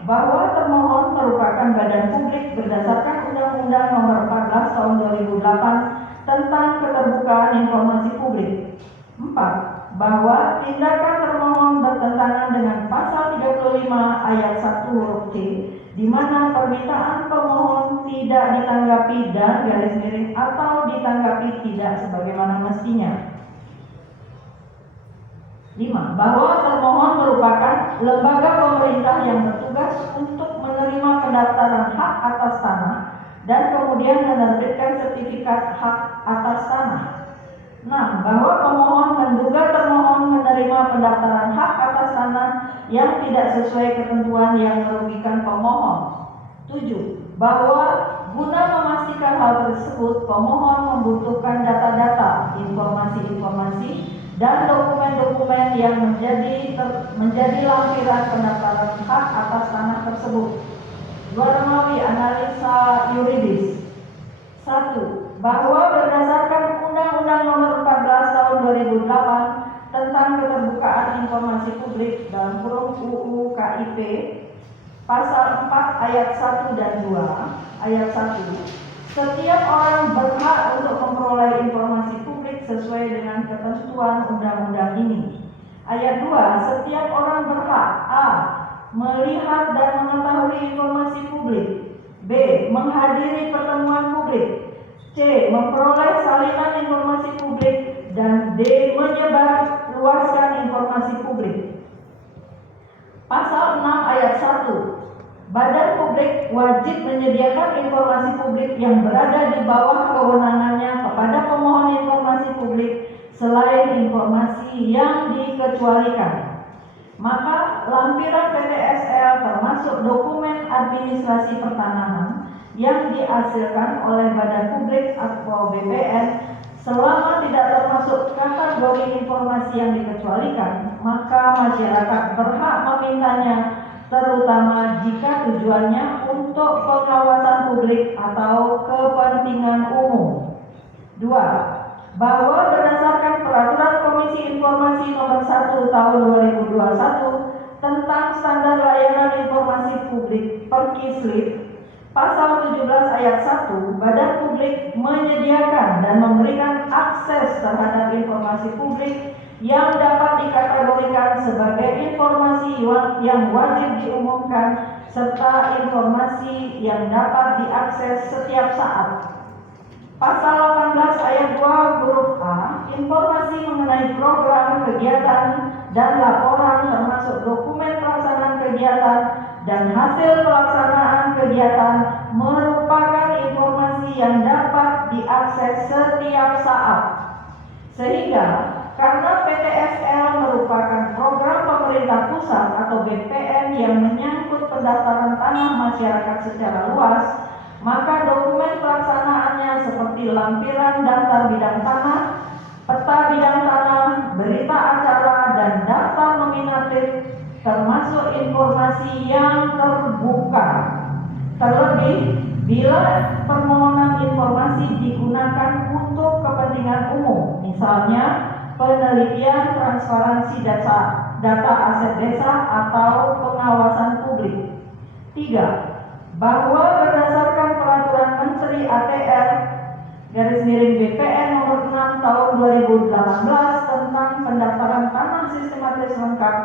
Bahwa termohon merupakan badan publik berdasarkan Undang-Undang Nomor 14 Tahun 2008 tentang keterbukaan informasi publik. 4. Bahwa tindakan termohon bertentangan dengan pasal 35 ayat 1 huruf C, di mana permintaan pemohon tidak ditanggapi dan atau ditanggapi tidak sebagaimana mestinya. 5. Bahwa termohon merupakan lembaga pemerintah yang bertugas untuk menerima pendaftaran hak atas tanah dan kemudian menerbitkan sertifikat hak atas tanah. 6. Bahwa pemohon menduga termohon menerima pendaftaran hak atas tanah yang tidak sesuai ketentuan yang merugikan pemohon. 7. Bahwa guna memastikan hal tersebut, pemohon membutuhkan data-data, informasi-informasi, dan dokumen-dokumen yang menjadi lampiran pendaftaran hak atas tanah tersebut. Melalui analisa yuridis. 1. Bahwa berdasarkan Undang-Undang Nomor 14 Tahun 2008 tentang keterbukaan informasi publik dalam kurung UU KIP pasal 4 ayat 1 dan 2 ayat 1, setiap orang berhak untuk memperoleh informasi publik sesuai dengan ketentuan undang-undang ini. Ayat 2, setiap orang berhak A. melihat dan mengetahui informasi publik, B. menghadiri pertemuan publik, C. memperoleh salinan informasi publik, dan D. menyebar luaskan informasi publik. Pasal 6 ayat 1, badan publik wajib menyediakan informasi publik yang berada di bawah kewenangannya kepada pemohon informasi publik selain informasi yang dikecualikan. Maka lampiran PTSL termasuk dokumen administrasi pertanahan yang dihasilkan oleh badan publik atau BPN selama tidak termasuk kategori informasi yang dikecualikan maka masyarakat berhak memintanya, terutama jika tujuannya untuk pengawasan publik atau kepentingan umum. 2. Bahwa berdasarkan Peraturan Komisi Informasi Nomor 1 Tahun 2021 tentang Standar Layanan Informasi Publik (Perkislip), Pasal 17 ayat 1, badan publik menyediakan dan memberikan akses terhadap informasi publik yang dapat dikategorikan sebagai informasi yang wajib diumumkan serta informasi yang dapat diakses setiap saat. Pasal 18 ayat 2 huruf A, informasi mengenai program, kegiatan, dan laporan termasuk dokumen pelaksanaan kegiatan dan hasil pelaksanaan kegiatan merupakan informasi yang dapat diakses setiap saat. Sehingga karena PTSL merupakan program pemerintah pusat atau BPN yang menyangkut pendaftaran tanah masyarakat secara luas, maka dokumen pelaksanaannya seperti lampiran daftar bidang tanah, peta bidang tanah, berita acara, dan daftar nominatif termasuk informasi yang terbuka. Terlebih, bila permohonan informasi digunakan untuk kepentingan umum, misalnya penelitian transparansi data aset desa atau pengawasan publik. 3. Bahwa berdasarkan Peraturan Menteri ATR /BPN Nomor 6 Tahun 2018 tentang pendaftaran tanah sistematis lengkap,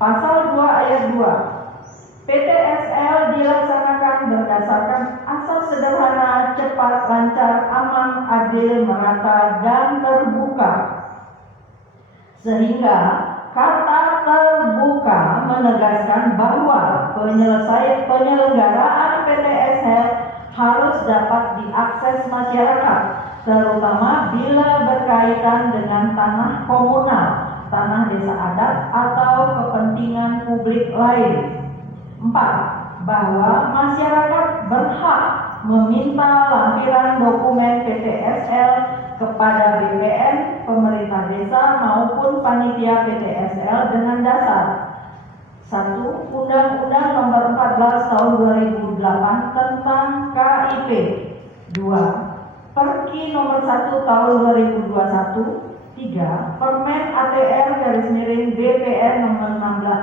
Pasal 2 ayat 2, PTSL dilaksanakan berdasarkan asas sederhana, cepat, lancar, aman, adil, merata, dan terbuka. Sehingga kata terbuka menegaskan bahwa penyelenggaraan PTSL harus dapat diakses masyarakat, terutama bila berkaitan dengan tanah komunal, tanah desa adat, atau kepentingan publik lain. 4. Bahwa masyarakat berhak meminta lampiran dokumen PTSL kepada BPN, pemerintah desa, maupun panitia PTSL dengan dasar 1. Undang-Undang Nomor 14 Tahun 2008 tentang KIP. 2. Perki Nomor 1 Tahun 2021. 3. Permen ATR /BPN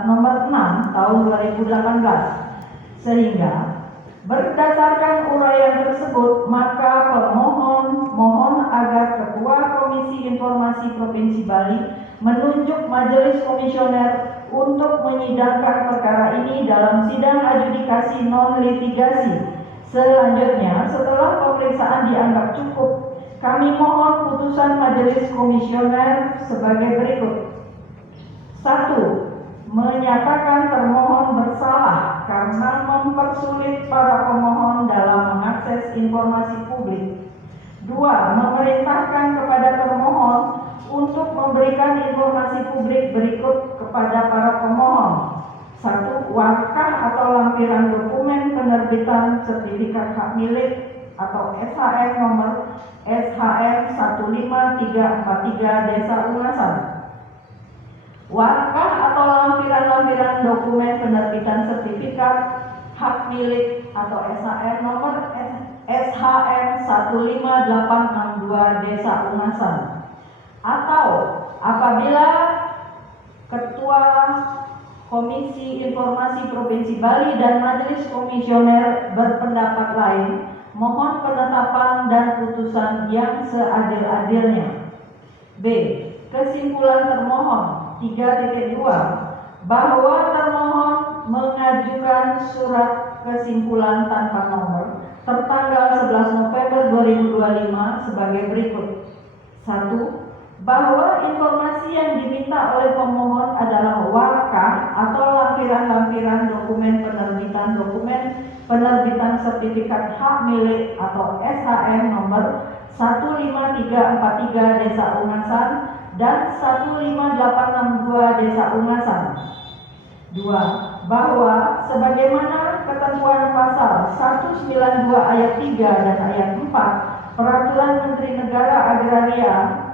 Nomor 6 Tahun 2018. Sehingga berdasarkan uraian tersebut, maka pemohon mohon agar Ketua Komisi Informasi Provinsi Bali menunjuk Majelis Komisioner untuk menyidangkan perkara ini dalam sidang adjudikasi non-litigasi. Selanjutnya, setelah pemeriksaan dianggap cukup, kami mohon putusan Majelis Komisioner sebagai berikut. 1. Menyatakan termohon bersalah karena mempersulit para pemohon dalam mengakses informasi publik. 2. Memerintahkan kepada termohon untuk memberikan informasi publik berikut kepada para pemohon. 1. Warkah atau lampiran dokumen penerbitan sertifikat hak milik atau SHM nomor SHM 15343 Desa Ungasan. Warkah atau lampiran-lampiran dokumen penerbitan sertifikat hak milik atau SHM nomor SHM 15862 Desa Ungasan. Atau apabila Ketua Komisi Informasi Provinsi Bali dan Majelis Komisioner berpendapat lain, mohon penetapan dan putusan yang seadil-adilnya. B. Kesimpulan termohon 3.2 bahwa termohon mengajukan surat kesimpulan tanpa nomor tertanggal 11 November 2025 sebagai berikut. 1. Bahwa informasi yang diminta oleh pemohon adalah warkah atau lampiran-lampiran dokumen penerbitan sertifikat hak milik atau SHM nomor 15343 Desa Ungasan dan 15862 Desa Ungasan. 2. Bahwa sebagaimana ketentuan pasal 192 ayat 3 dan ayat 4 Peraturan Menteri Negara Agraria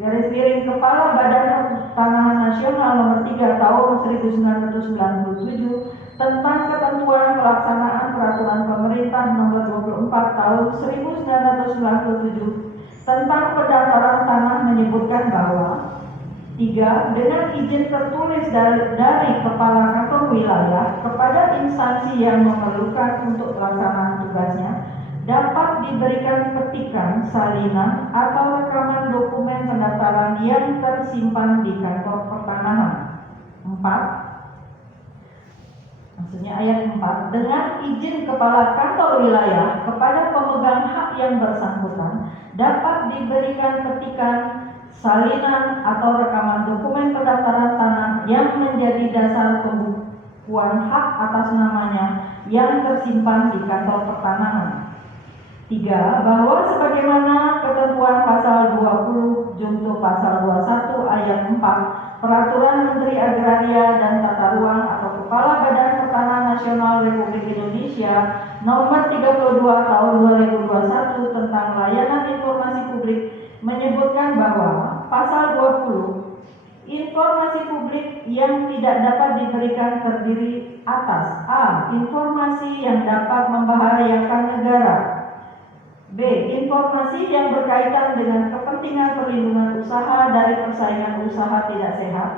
Kepala Badan Pertanahan Nasional nomor 3 tahun 1997 tentang ketentuan pelaksanaan peraturan pemerintah nomor 24 tahun 1997 tentang pendaftaran tanah menyebutkan bahwa 3. Dengan izin tertulis dari Kepala Kantor Wilayah kepada instansi yang memerlukan untuk pelaksanaan tugasnya dapat diberikan petikan, salinan, atau rekaman dokumen pendaftaran yang tersimpan di kantor pertanahan. 4. Maksudnya ayat 4, dengan izin Kepala Kantor Wilayah kepada pemegang hak yang bersangkutan dapat diberikan petikan, salinan, atau rekaman dokumen pendaftaran tanah yang menjadi dasar pembukuan hak atas namanya yang tersimpan di kantor pertanahan. 3. Bahwa sebagaimana ketentuan pasal 20 junto pasal 21 ayat 4 Peraturan Menteri Agraria dan Tata Ruang atau Kepala Badan Pertanahan Nasional Republik Indonesia nomor 32 tahun 2021 tentang layanan informasi publik menyebutkan bahwa pasal 20 informasi publik yang tidak dapat diberikan terdiri atas A. Informasi yang dapat membahayakan negara, B. Informasi yang berkaitan dengan kepentingan perlindungan usaha dari persaingan usaha tidak sehat,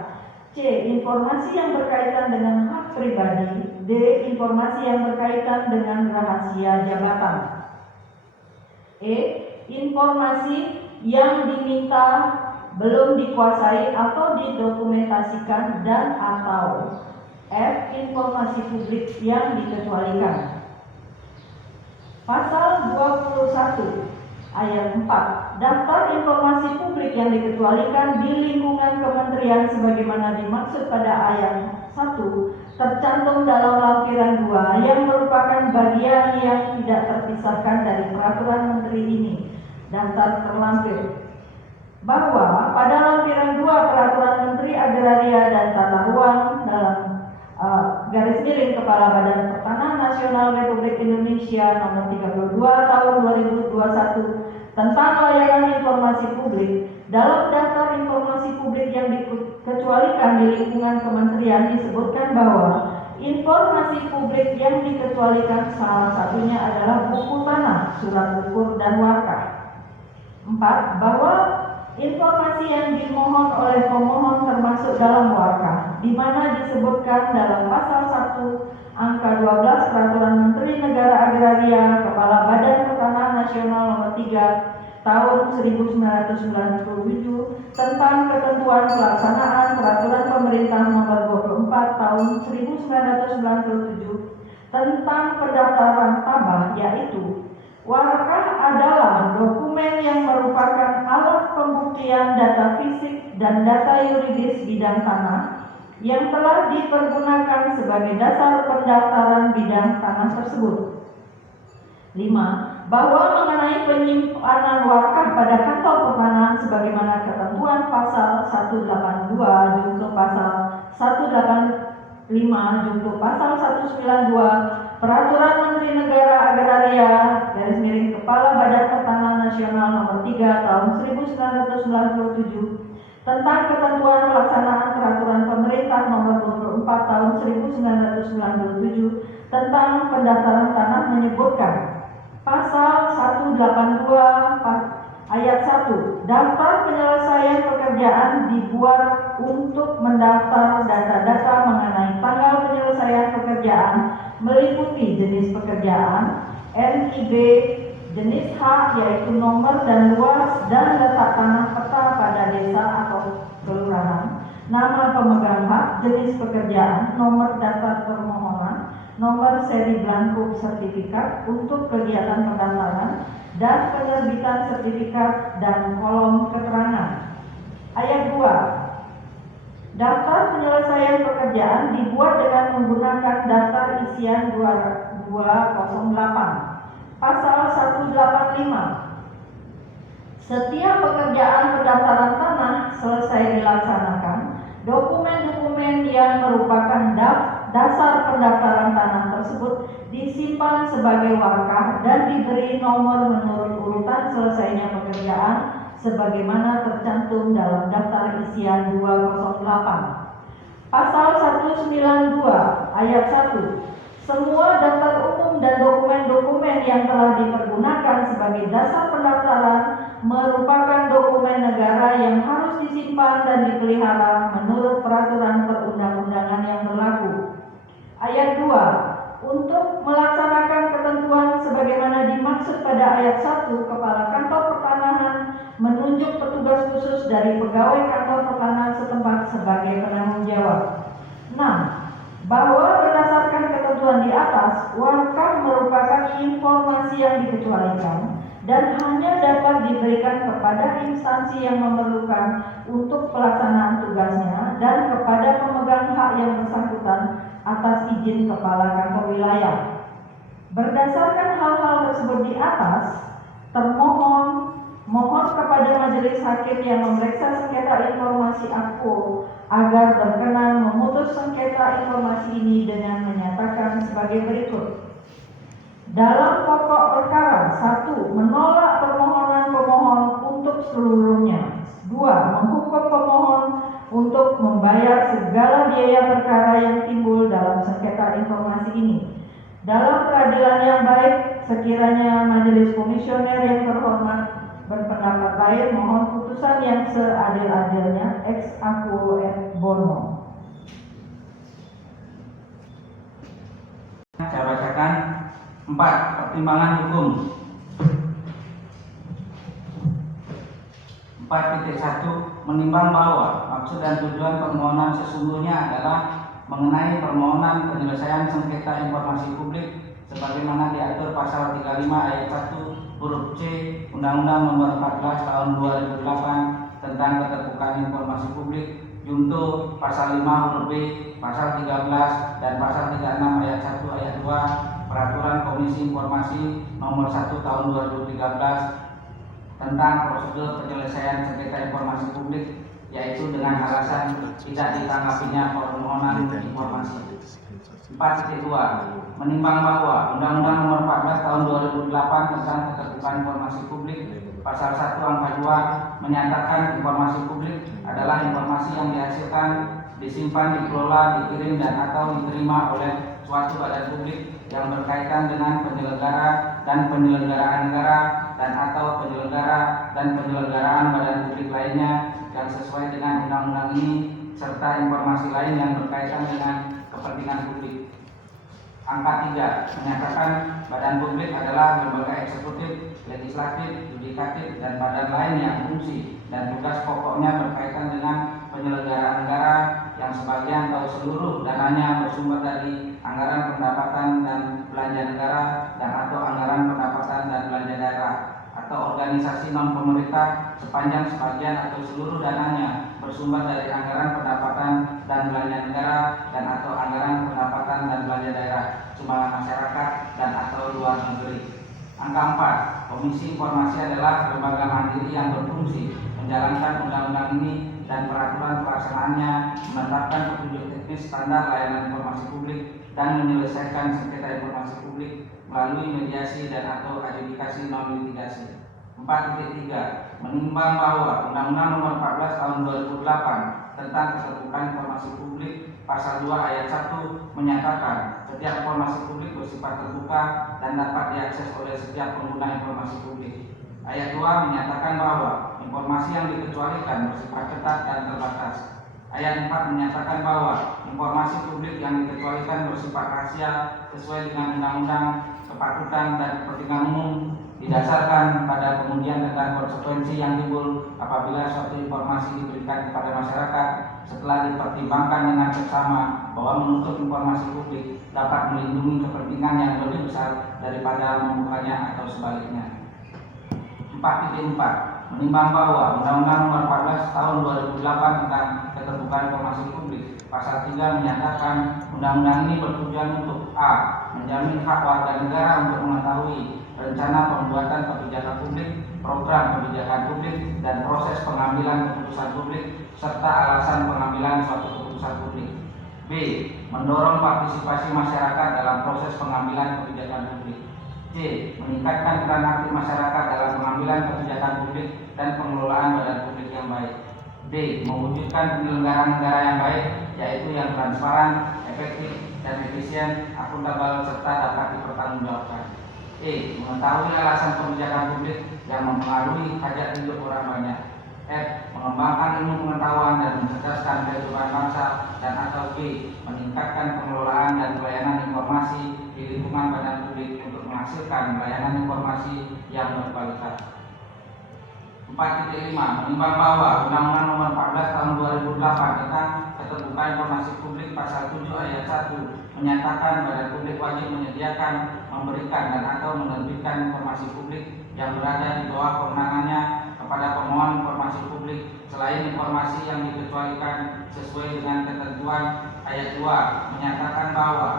C. Informasi yang berkaitan dengan hak pribadi, D. Informasi yang berkaitan dengan rahasia jabatan, E. Informasi yang diminta belum dikuasai atau didokumentasikan dan atau F. Informasi publik yang dikecualikan. Pasal 21 ayat 4 Daftar informasi publik yang dikecualikan di lingkungan kementerian sebagaimana dimaksud pada ayat 1 tercantum dalam lampiran 2 yang merupakan bagian yang tidak terpisahkan dari peraturan menteri ini. Daftar terlampir bahwa pada lampiran 2 peraturan Menteri Agraria dan Tata Ruang dalam Kepala Badan Pertanahan Nasional Republik Indonesia nomor 32 tahun 2021 tentang layanan informasi publik, dalam daftar informasi publik yang dikecualikan di lingkungan kementerian disebutkan bahwa informasi publik yang dikecualikan salah satunya adalah buku tanah, surat ukur, dan warkah. 4. Bahwa informasi yang dimohon oleh pemohon termasuk dalam warkah, di mana disebutkan dalam pasal 1 angka 12 Peraturan Menteri Negara Agraria Kepala Badan Pertanahan Nasional nomor 3 tahun 1997 tentang ketentuan pelaksanaan peraturan pemerintah nomor 24 tahun 1997 tentang pendaftaran tabah, yaitu warkah adalah dokumen yang merupakan alat pembuktian data fisik dan data yuridis bidang tanah yang telah dipergunakan sebagai dasar pendaftaran bidang tanah tersebut. 5. Bahwa mengenai penyimpanan warkah pada kantor pertanahan sebagaimana ketentuan pasal 182 junto pasal 185 junto pasal 192 Peraturan Menteri Negara Agraria Kepala Badan Pertanahan Nasional nomor 3 tahun 1997 tentang ketentuan pelaksanaan peraturan pemerintah nomor 24 tahun 1997 tentang pendaftaran tanah menyebutkan pasal 182 ayat 1 daftar penyelesaian pekerjaan dibuat untuk mendaftar data-data mengenai tanggal penyelesaian pekerjaan meliputi jenis pekerjaan, NIB, jenis hak yaitu nomor dan luas dan letak tanah peta pada desa atau kelurahan, nama pemegang hak, jenis pekerjaan, nomor daftar permohonan, nomor seri blanko sertifikat untuk kegiatan pendaftaran, dan penerbitan sertifikat dan kolom keterangan. Ayat 2. Daftar penyelesaian pekerjaan dibuat dengan menggunakan daftar isian 208 Pasal 185. Setiap pekerjaan pendaftaran tanah selesai dilaksanakan, dokumen-dokumen yang merupakan dasar pendaftaran tanah tersebut disimpan sebagai warkah dan diberi nomor menurut urutan selesainya pekerjaan sebagaimana tercantum dalam daftar isian 208. Pasal 192 ayat 1. Semua daftar umum dan dokumen-dokumen yang telah dipergunakan sebagai dasar pendaftaran merupakan dokumen negara yang harus disimpan dan dipelihara menurut peraturan perundang-undangan yang berlaku. Ayat 2. Untuk melaksanakan ketentuan sebagaimana dimaksud pada ayat 1, Kepala Kantor Pertanahan menunjuk petugas khusus dari pegawai kantor pertanahan setempat sebagai penanggung jawab. 6. Bahwa berdasarkan ketentuan di atas, wakaf merupakan informasi yang dikecualikan dan hanya dapat diberikan kepada instansi yang memerlukan untuk pelaksanaan tugasnya dan kepada pemegang hak yang bersangkutan atas izin kepala kantor wilayah. Berdasarkan hal-hal tersebut di atas, termohon mohon kepada majelis hakim yang memeriksa sengketa informasi aku agar berkenan memutus sengketa informasi ini dengan menyatakan sebagai berikut. Dalam pokok perkara, 1. Menolak permohonan pemohon untuk seluruhnya. 2. Menghukum pemohon untuk membayar segala biaya perkara yang timbul dalam sengketa informasi ini. Dalam peradilan yang baik, sekiranya majelis komisioner yang terhormat berpendapat lain, mohon putusan yang seadil-adilnya ex aequo et bono. Saya bacakan 4. Pertimbangan hukum 4.1. Menimbang bahwa maksud dan tujuan permohonan sesungguhnya adalah mengenai permohonan penyelesaian sengketa informasi publik sebagaimana diatur pasal 35 ayat 1 huruf C Undang-Undang Nomor 14 Tahun 2008 tentang Keterbukaan Informasi Publik, junto pasal 5 huruf B, pasal 13 dan pasal 36 ayat 1 ayat 2 Peraturan Komisi Informasi Nomor 1 Tahun 2013 tentang prosedur penyelesaian sengketa informasi publik, yaitu dengan alasan tidak ditanggapinya permohonan informasi. 4.2. Menimbang bahwa Undang-Undang Nomor 14 Tahun 2008 tentang Keterbukaan Informasi Publik Pasal 1 Angka 2 menyatakan informasi publik adalah informasi yang dihasilkan, disimpan, dikelola, dikirim dan atau diterima oleh suatu badan publik yang berkaitan dengan penyelenggara dan penyelenggaraan negara dan atau penyelenggara dan penyelenggaraan badan publik lainnya yang sesuai dengan undang-undang ini, serta informasi lain yang berkaitan dengan kepentingan publik. Angka 3 menyatakan badan publik adalah lembaga eksekutif, legislatif, yudikatif dan badan lain yang fungsi dan tugas pokoknya berkaitan dengan penyelenggaraan negara yang sebagian atau seluruh dananya bersumber dari anggaran pendapatan dan belanja negara dan atau anggaran pendapatan dan belanja daerah atau organisasi non pemerintah sepanjang sebagian atau seluruh dananya bersumber dari anggaran pendapatan dan belanja negara dan atau anggaran pendapatan dan belanja daerah, sumbangan masyarakat dan atau luar negeri. Angka 4. Komisi Informasi adalah lembaga mandiri yang berfungsi menjalankan undang-undang ini dan peraturan pelaksanaannya, menetapkan petunjuk teknis standar layanan informasi publik dan menyelesaikan sengketa informasi publik melalui mediasi dan atau adjudikasi non litigasi. 4.3. Menimbang bahwa Undang-Undang Nomor 14 Tahun 2008 tentang Keterbukaan Informasi Publik Pasal 2 ayat 1 menyatakan setiap informasi publik bersifat terbuka dan dapat diakses oleh setiap pengguna informasi publik. Ayat 2 menyatakan bahwa informasi yang dikecualikan bersifat ketat dan terbatas. Ayat 4 menyatakan bahwa informasi publik yang dikecualikan bersifat rahasia sesuai dengan undang-undang, kepatutan dan kepentingan umum didasarkan pada pengujian tentang konsekuensi yang timbul apabila suatu informasi diberikan kepada masyarakat setelah dipertimbangkan dengan seksama bahwa menuntut informasi publik dapat melindungi kepentingan yang lebih besar daripada membukanya atau sebaliknya. 4.4. Menimbang bahwa Undang-Undang Nomor 14 Tahun 2008 tentang Keterbukaan Informasi Publik Pasal 3 menyatakan undang-undang ini bertujuan untuk a. menjamin hak warga negara untuk mengetahui rencana pembuatan kebijakan publik, program kebijakan publik, dan proses pengambilan keputusan publik, serta alasan pengambilan suatu keputusan publik. B. Mendorong partisipasi masyarakat dalam proses pengambilan kebijakan publik. C. Meningkatkan peran aktif masyarakat dalam pengambilan kebijakan publik dan pengelolaan badan publik yang baik. D. Mewujudkan penyelenggaraan negara yang baik, yaitu yang transparan, efektif, dan efisien, akuntabel, serta dapat dipertanggungjawabkan. E. Mengetahui alasan kebijakan publik yang mempengaruhi hajat hidup orang banyak. F. Mengembangkan ilmu pengetahuan dan mencerdaskan kehidupan bangsa. Dan atau G. Meningkatkan pengelolaan dan pelayanan informasi di lingkungan badan publik untuk menghasilkan pelayanan informasi yang berkualitas. 4.5. Menimbang bahwa Undang-Undang Nomor 14 Tahun 2008 tentang Keterbukaan Informasi Publik Pasal 7 Ayat 1 menyatakan badan publik wajib menyediakan, memberikan, dan atau menerbitkan informasi publik yang berada di bawah kewenangannya kepada pemohon informasi publik selain informasi yang dikecualikan sesuai dengan ketentuan. Ayat 2 menyatakan bahwa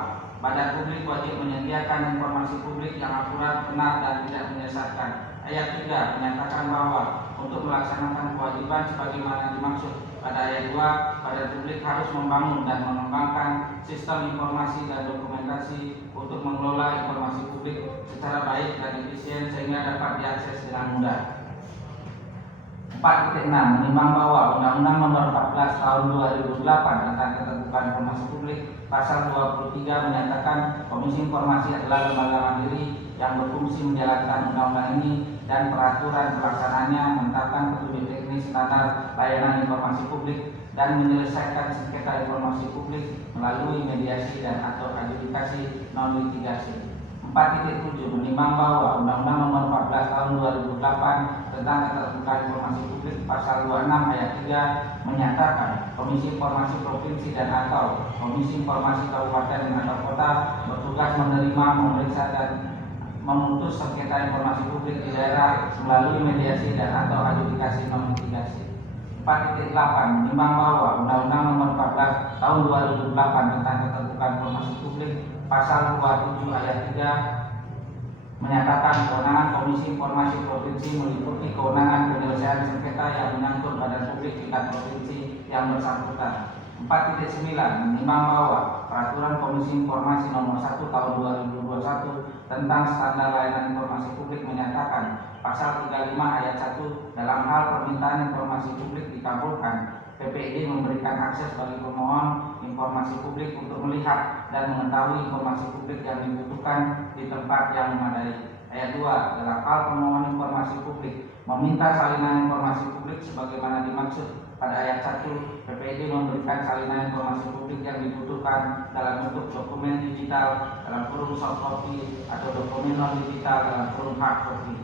badan publik wajib menyediakan informasi publik yang akurat, benar, dan tidak menyesatkan. Ayat 3 menyatakan bahwa untuk melaksanakan kewajiban sebagaimana dimaksud pada ayat 2, badan publik harus membangun dan mengembangkan sistem informasi dan dokumentasi untuk mengelola informasi publik secara baik dan efisien sehingga dapat diakses dengan mudah. 4.6. Menimbang bahwa Undang-Undang Nomor 14 Tahun 2008 tentang Keterbukaan Informasi Publik Pasal 23 menyatakan Komisi Informasi adalah lembaga mandiri yang berfungsi menjalankan undang-undang ini dan peraturan pelaksanaannya, menetapkan petunjuk teknis standar layanan informasi publik dan menyelesaikan sengketa informasi publik melalui mediasi dan atau adjudikasi non litigasi. 4.7. Menimbang bahwa Undang-Undang Nomor 14 Tahun 2008 tentang Keterbukaan Informasi Publik Pasal 26 Ayat 3 menyatakan Komisi Informasi Provinsi dan atau Komisi Informasi Kabupaten atau Kota bertugas menerima, memeriksa, dan memutus sengketa informasi publik di daerah melalui mediasi dan atau adjudikasi non litigasi. 4.8. Menimbang bahwa Undang-Undang Nomor 14 Tahun 2008 tentang Keterbukaan Informasi Publik Pasal 27 Ayat 3 menyatakan kewenangan Komisi Informasi Provinsi meliputi kewenangan penyelesaian sengketa yang menyangkut badan publik tingkat provinsi yang bersangkutan. 4.9. Menimbang bahwa Peraturan Komisi Informasi Nomor 1 Tahun 2021 tentang Standar Layanan Informasi Publik menyatakan Pasal 35 Ayat 1 dalam hal permintaan informasi publik dikabulkan, PPID memberikan akses bagi pemohon informasi publik untuk melihat dan mengetahui informasi publik yang dibutuhkan di tempat yang memadai. Ayat 2. Dalam hal pemohon informasi publik meminta salinan informasi publik sebagaimana dimaksud pada ayat 1, PPID memberikan salinan informasi publik yang dibutuhkan dalam bentuk dokumen digital dalam kurung soft copy atau dokumen non digital dalam kurung hard copy.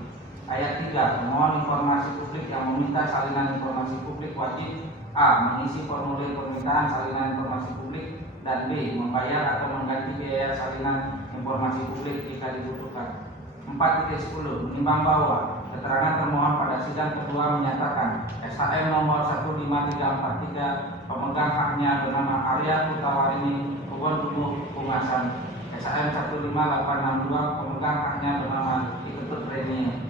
Ayat 3. Pemohon informasi publik yang meminta salinan informasi publik wajib A. Mengisi formulir permintaan salinan informasi publik, dan B. Membayar atau mengganti biaya salinan informasi publik jika dibutuhkan. 4.10. Menimbang bahwa keterangan termohon pada sidang kedua menyatakan SHM nomor 15343 pemegang haknya bernama Arya Kutawarini Kebon Tubuh Pungasan, SHM 15862 pemegang haknya bernama Iketut Reni.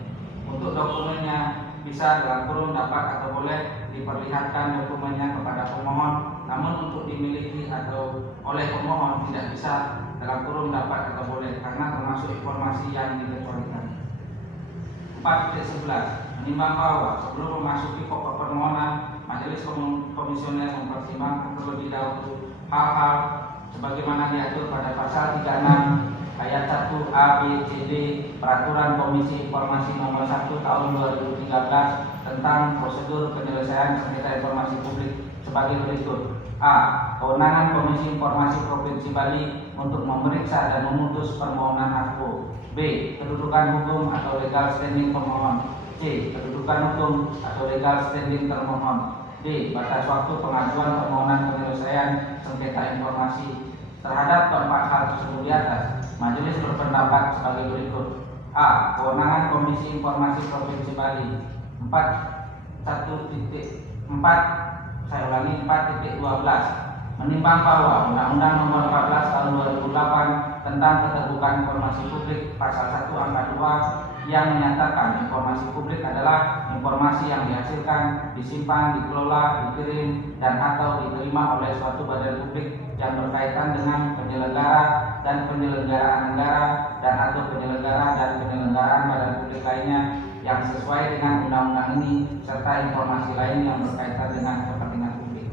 Untuk dokumennya bisa dalam kurung dapat atau boleh diperlihatkan dokumennya kepada pemohon, namun untuk dimiliki atau oleh pemohon tidak bisa dalam kurung dapat atau boleh karena termasuk informasi yang dikecualikan. 4.11. Menimbang bahwa sebelum memasuki pokok permohonan, Majelis Komisioner mempertimbangkan terlebih dahulu hal-hal sebagaimana diatur pada pasal 36 ayat 1 A, B, C, D Peraturan Komisi Informasi Nomor 1 Tahun 2013 tentang prosedur penyelesaian sengketa informasi publik sebagai berikut. A. Kewenangan Komisi Informasi Provinsi Bali untuk memeriksa dan memutus permohonan AFO. B. Kedudukan hukum atau legal standing pemohon. C. Kedudukan hukum atau legal standing termohon. D. Batas waktu pengajuan permohonan penyelesaian sengketa informasi. Terhadap keempat hal tersebut di atas, Majelis berpendapat sebagai berikut. A. Kewenangan Komisi Informasi Provinsi Bali 4.12. Menimbang bahwa Undang-Undang Nomor 14 Tahun 2008 tentang Keterbukaan Informasi Publik Pasal 1 Angka 2 yang menyatakan informasi publik adalah informasi yang dihasilkan, disimpan, dikelola, dikirim, dan atau diterima oleh suatu badan publik yang berkaitan dengan penyelenggara dan penyelenggaraan negara dan atau penyelenggara dan penyelenggaraan badan publik lainnya yang sesuai dengan undang-undang ini serta informasi lain yang berkaitan dengan kepentingan publik.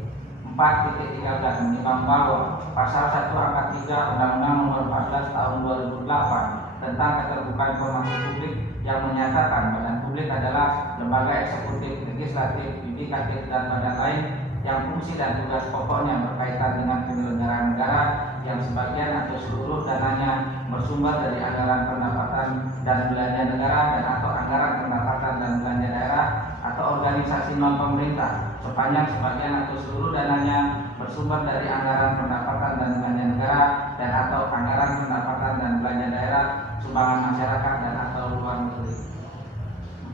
4.13 menimbang bahwa pasal 1 angka 3 Undang-Undang Nomor 14 Tahun 2008 tentang keterbukaan informasi publik yang menyatakan badan publik adalah lembaga eksekutif, legislatif, yudikatif, dan badan lain yang fungsi dan tugas pokoknya berkaitan dengan penyelenggaraan negara yang sebagian atau seluruh dananya bersumber dari anggaran pendapatan dan belanja negara dan atau anggaran pendapatan dan belanja daerah atau organisasi non pemerintah sepanjang sebagian atau seluruh dananya bersumber dari anggaran pendapatan dan belanja negara dan atau anggaran pendapatan dan belanja daerah sumbangan masyarakat dan atau luar negeri.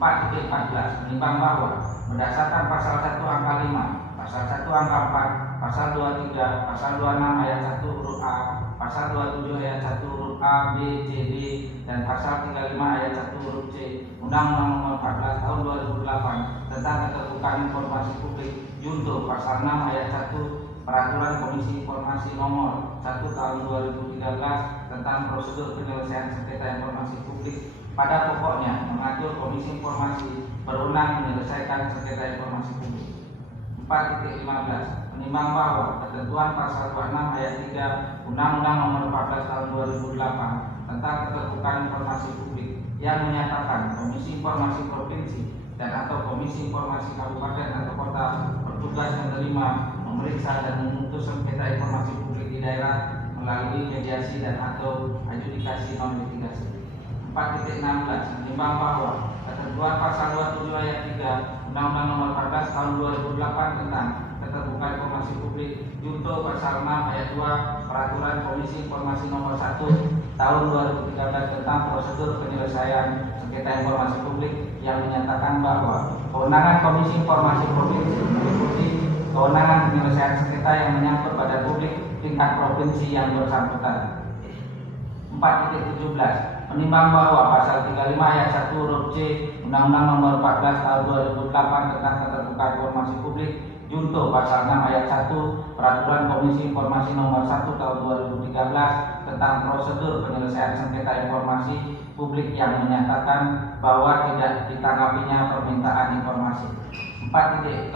4.14 menimbang bahwa berdasarkan pasal 1 angka 5, pasal 1 angka 4, pasal 23, pasal 26 ayat 1 huruf A, pasal 27 ayat 1 huruf A, B, C, D, dan pasal 35 ayat 1 huruf C Undang-Undang Nomor 14 Tahun 2008 tentang keterbukaan informasi publik junto pasal 6 ayat 1 Peraturan Komisi Informasi Nomor 1 Tahun 2013 tentang prosedur penyelesaian sengketa informasi publik pada pokoknya mengatur Komisi Informasi berwenang menyelesaikan sengketa informasi publik. 4.15 menimbang bahwa ketentuan pasal 26 ayat 3 Undang-Undang Nomor 14 Tahun 2008 tentang keterbukaan informasi publik yang menyatakan Komisi Informasi Provinsi dan atau Komisi Informasi Kabupaten atau Kota bertugas menerima, memeriksa dan memutus sengketa informasi publik di daerah melalui mediasi dan atau adjudikasi non litigasi. 4.16 menimbang bahwa ketentuan pasal 27 ayat 3 Undang-Undang Nomor 14 Tahun 2008 tentang keterbukaan informasi publik junto pasal 6 ayat 2 Peraturan Komisi Informasi Nomor 1 Tahun 2013 tentang prosedur penyelesaian sengketa informasi publik yang menyatakan bahwa kewenangan Komisi Informasi Provinsi meliputi kewenangan penyelesaian sengketa yang menyangkut pada publik tingkat provinsi yang bersangkutan. 4.17 menimbang bahwa pasal 35 ayat 1 huruf C Undang-Undang Nomor 14 Tahun 2008 tentang keterbukaan informasi publik junto pasal 6 ayat 1 Peraturan Komisi Informasi Nomor 1 Tahun 2013 tentang prosedur penyelesaian sengketa informasi publik yang menyatakan bahwa tidak ditanggapinya permintaan informasi. 4.18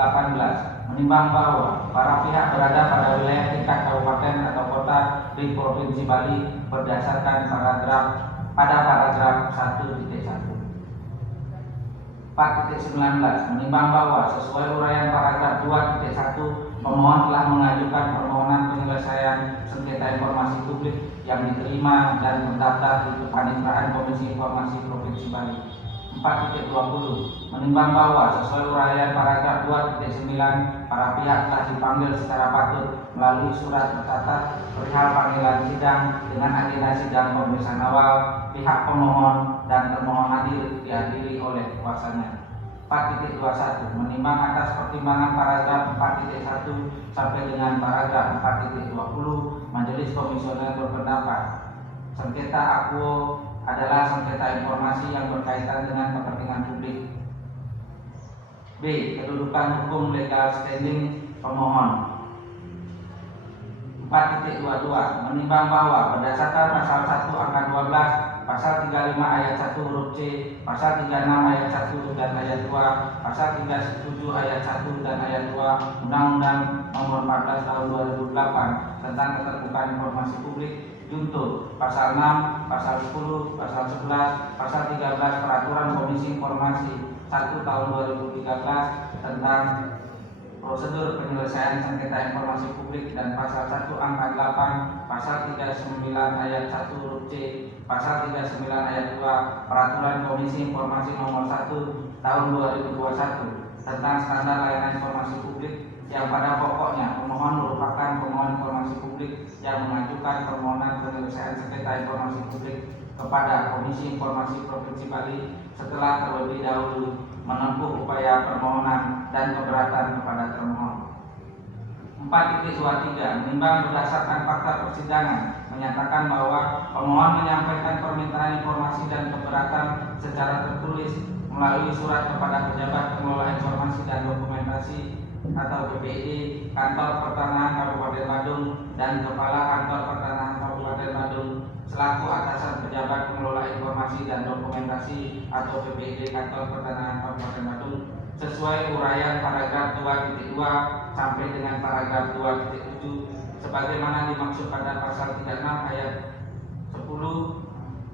menimbang bahwa para pihak berada pada wilayah tingkat kabupaten atau kota di Provinsi Bali berdasarkan paragraf 1.1. 4.19 menimbang bahwa sesuai uraian paragraf 2.1 pemohon telah mengajukan permohonan penyelesaian sengketa informasi publik yang diterima dan terdaftar di Kepaniteraan Komisi Informasi Provinsi Bali. 4.20 menimbang bahwa sesuai uraian paragraf 2.9 para pihak telah dipanggil secara patut melalui surat tercatat perihal panggilan sidang dengan agenda sidang pemeriksaan awal pihak pemohon dan termohon hadir dihadiri oleh kuasanya. 4.21 menimbang atas pertimbangan paragraf 4.1 sampai dengan paragraf 4.20 Majelis Komisioner berpendapat sengketa akuo adalah sengketa informasi yang berkaitan dengan kepentingan publik. B. Kedudukan hukum legal standing pemohon. 4.22 menimbang bahwa berdasarkan pasal 1 angka 12, pasal 35 ayat 1 huruf C, pasal 36 ayat 1 dan ayat 2, pasal 37 ayat 1 dan ayat 2 Undang-Undang Nomor 14 Tahun 2008 tentang keterbukaan informasi publik junto pasal 6, pasal 10, pasal 11, pasal 13 Peraturan Komisi Informasi 1 Tahun 2013 tentang prosedur penyelesaian sengketa informasi publik dan pasal 1 angka 8, pasal 39 ayat 1 huruf C, pasal 39 ayat 2 Peraturan Komisi Informasi Nomor 1 Tahun 2021 tentang standar layanan informasi publik yang pada pokoknya pemohon merupakan pemohon informasi publik yang mengajukan permohonan penyelesaian sengketa informasi publik kepada Komisi Informasi Provinsi Bali setelah terlebih dahulu menempuh upaya permohonan dan keberatan kepada termohon. 4.23 menimbang berdasarkan fakta persidangan menyatakan bahwa pemohon menyampaikan permintaan informasi dan keberatan secara tertulis melalui surat kepada pejabat pengelola informasi dan dokumentasi atau PPD Kantor Pertanahan Kabupaten Badung dan Kepala Kantor Pertanahan Kabupaten Kabupaten Badung selaku atasan pejabat pengelola informasi dan dokumentasi atau PPID Kantor Pertanahan Kabupaten Badung sesuai uraian paragraf 2.2 sampai dengan paragraf 2.7 sebagaimana dimaksud pada pasal 36 ayat 10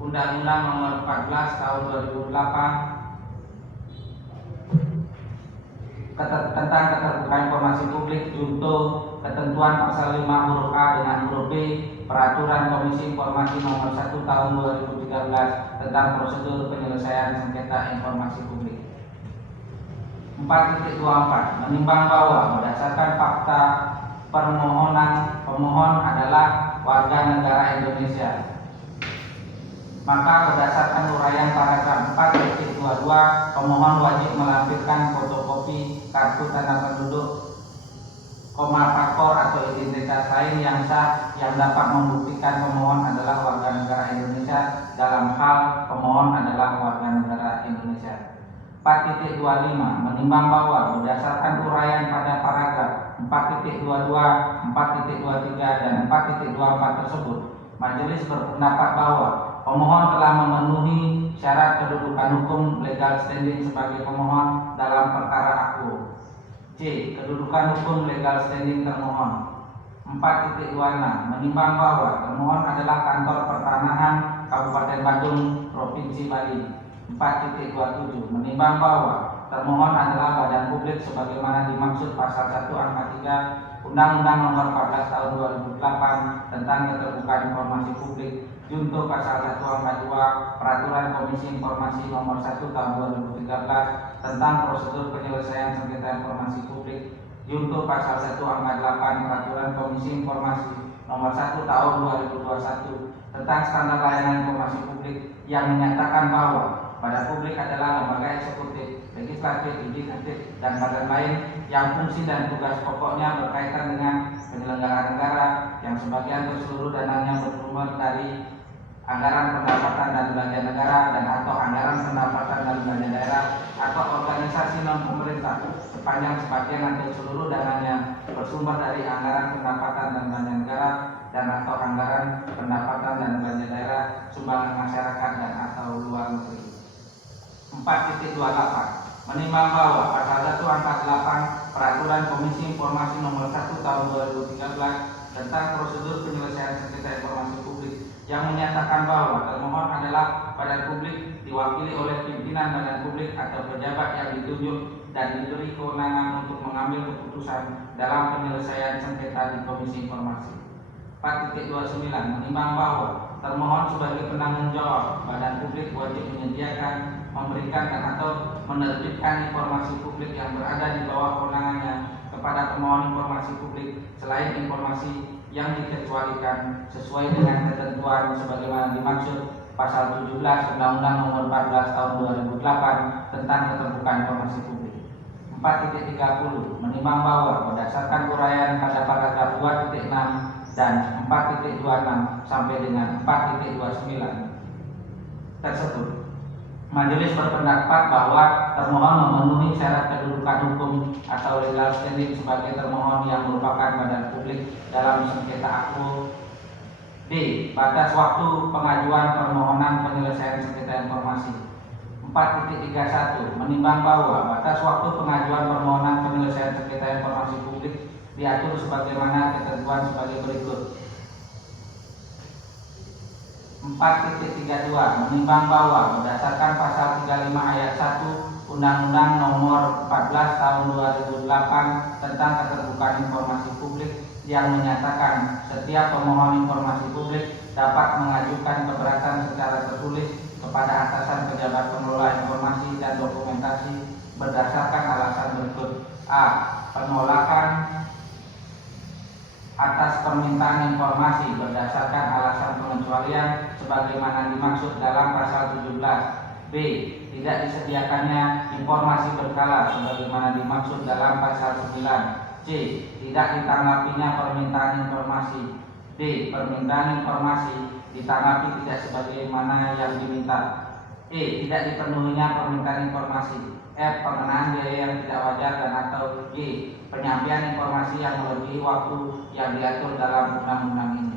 Undang-Undang Nomor 14 Tahun 2008 tentang keterbukaan informasi publik junto ketentuan pasal 5 huruf A dengan huruf B Peraturan Komisi Informasi Nomor 1 Tahun 2013 tentang prosedur penyelesaian sengketa informasi publik. 4.24 menimbang bahwa berdasarkan fakta permohonan pemohon adalah warga negara Indonesia, maka berdasarkan uraian paragraf 4.22 pemohon wajib melampirkan fotokopi kartu tanda penduduk, paspor atau identitas lain yang sah yang dapat membuktikan pemohon adalah warga negara Indonesia dalam hal pemohon adalah warga negara Indonesia. 4.25 menimbang bahwa berdasarkan uraian pada paragraf 4.22, 4.23 dan 4.24 tersebut, majelis berpendapat bahwa pemohon telah memenuhi syarat kedudukan hukum legal standing sebagai pemohon dalam perkara aku. C. Kedudukan hukum legal standing termohon. 4.26 menimbang bahwa termohon adalah Kantor Pertanahan Kabupaten Badung, Provinsi Bali. 4.27 menimbang bahwa termohon adalah badan publik sebagaimana dimaksud pasal 1 angka 3 Undang-Undang Nomor 14 Tahun 2008 tentang keterbukaan informasi publik junto pasal 1 angka 2 Peraturan Komisi Informasi Nomor 1 Tahun 2013 tentang prosedur penyelesaian sengketa informasi publik junto pasal 1 angka 8 Peraturan Komisi Informasi Nomor 1 Tahun 2021 tentang standar layanan informasi publik yang menyatakan bahwa badan publik adalah lembaga eksekutif, legislatif, yudikatif, dan badan lain yang fungsi dan tugas pokoknya berkaitan dengan penyelenggaraan negara yang sebagian atau seluruh dananya bersumber dari anggaran pendapatan dan belanja negara dan atau anggaran pendapatan dan belanja daerah atau organisasi non pemerintah sepanjang sebagian atau seluruh dananya bersumber dari anggaran pendapatan dan belanja negara dan atau anggaran pendapatan dan belanja daerah sumbangan masyarakat dan atau luar negeri. 4.28 menimbang bahwa pasal 1 angka 8 Peraturan Komisi Informasi Nomor 1 Tahun 2013 tentang prosedur penyelesaian sengketa informasi publik yang menyatakan bahwa termohon adalah badan publik diwakili oleh pimpinan badan publik atau pejabat yang ditunjuk dan diberi kewenangan untuk mengambil keputusan dalam penyelesaian sengketa di Komisi Informasi. 4.29 menimbang bahwa termohon sebagai penanggung jawab badan publik wajib menyediakan, memberikan dan atau menerbitkan informasi publik yang berada di bawah kewenangannya kepada pemohon informasi publik selain informasi yang dikecualikan sesuai dengan ketentuan sebagaimana dimaksud pasal 17 Undang-Undang Nomor 14 Tahun 2008 tentang keterbukaan informasi publik. 4.30 menimbang bahwa berdasarkan uraian pada paragraf 2.6 dan 4.26 sampai dengan 4.29 tersebut, majelis berpendapat bahwa termohon memenuhi syarat kedudukan hukum atau legal standing sebagai termohon yang merupakan badan publik dalam sengketa aku. D. Batas waktu pengajuan permohonan penyelesaian sengketa informasi. 4.31 menimbang bahwa batas waktu pengajuan permohonan penyelesaian sengketa informasi publik diatur sebagaimana ketentuan sebagai berikut. 4.32 menimbang bahwa berdasarkan pasal 35 ayat 1 Undang-Undang Nomor 14 Tahun 2008 tentang keterbukaan informasi publik yang menyatakan setiap pemohon informasi publik dapat mengajukan keberatan secara tertulis kepada atasan pejabat pengelola informasi dan dokumentasi berdasarkan alasan berikut. A. Penolakan atas permintaan informasi berdasarkan alasan pengecualian sebagaimana dimaksud dalam pasal 17. B. Tidak disediakannya informasi berkala sebagaimana dimaksud dalam pasal 9. C. Tidak ditanggapinya permintaan informasi. D. Permintaan informasi ditanggapi tidak sebagaimana yang diminta. E. Tidak dipenuhinya permintaan informasi. F. Pengenaan biaya yang tidak wajar dan atau G. Penyampaian informasi yang melebihi waktu yang diatur dalam undang-undang ini.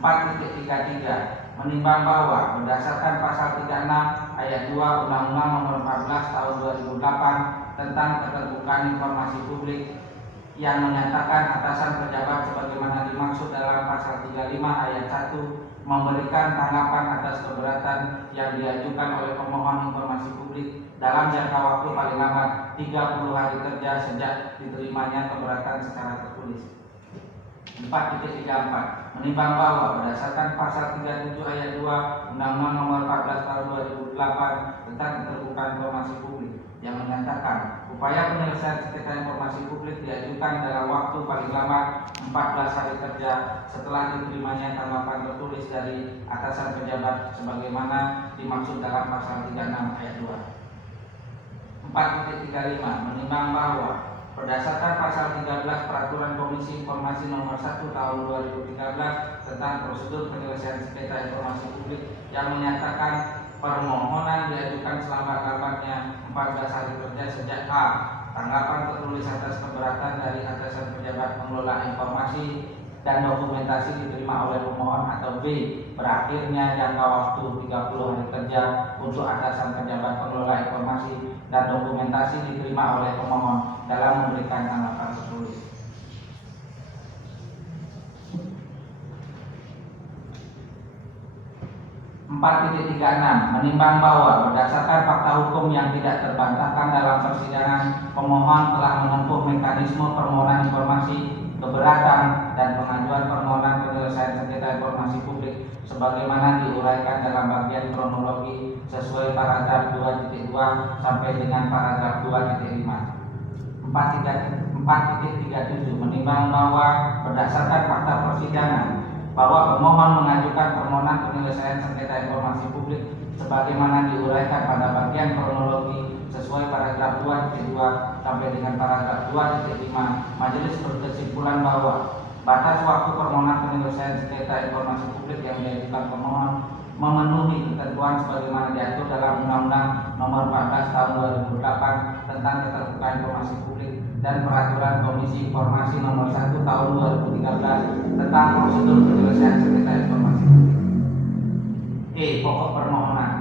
4.33 menimbang bahwa berdasarkan pasal 36 ayat 2 Undang-Undang Nomor 14 Tahun 2008 tentang keterbukaan informasi publik yang menyatakan atasan pejabat sebagaimana dimaksud dalam pasal 35 ayat 1 memberikan tanggapan atas keberatan yang diajukan oleh pemohon informasi publik dalam jangka waktu paling lambat 30 hari kerja sejak diterimanya keberatan secara tertulis. 4.34 menimbang bahwa berdasarkan pasal 37 ayat 2 Undang-Undang Nomor 14 Tahun 2008 tentang keterbukaan informasi publik yang menyatakan upaya penyelesaian sengketa informasi publik diajukan dalam waktu paling lambat 14 hari kerja setelah diterimanya tanggapan tertulis dari atasan pejabat sebagaimana dimaksud dalam pasal 36 ayat 2. 4.35 menimbang bahwa berdasarkan pasal 13 Peraturan Komisi Informasi Nomor 1 Tahun 2013 tentang prosedur penyelesaian sengketa informasi publik yang menyatakan permohonan diajukan selambat-lambatnya 14 hari kerja sejak A. Tanggapan tertulis atas keberatan dari atasan pejabat pengelola informasi dan dokumentasi diterima oleh pemohon, atau B. Berakhirnya jangka waktu 30 hari kerja untuk atasan pejabat pengelola informasi dan dokumentasi diterima oleh pemohon dalam memberikan tanggapan tertulis. Menimbang bahwa berdasarkan fakta hukum yang tidak terbantahkan dalam persidangan, pemohon telah menempuh mekanisme permohonan informasi, keberatan, dan pengajuan permohonan penyelesaian sengketa informasi publik sebagaimana diuraikan dalam bagian kronologi sesuai paragraf 2.2 sampai dengan paragraf 2.5. 4.37 menimbang bahwa berdasarkan fakta persidangan bahwa pemohon mengajukan permohonan penyelesaian sengketa informasi publik sebagaimana diuraikan pada bagian kronologi sesuai paragraf 2.2 sampai dengan paragraf 2.5. Majelis berkesimpulan bahwa batas waktu permohonan penyelesaian sengketa informasi publik yang diajukan pemohon memenuhi ketentuan sebagaimana diatur dalam Undang-Undang Nomor 14 Tahun 2008 tentang keterbukaan informasi publik dan Peraturan Komisi Informasi Nomor 1 Tahun 2013 tentang prosedur penyelesaian sengketa informasi publik. E. Pokok permohonan.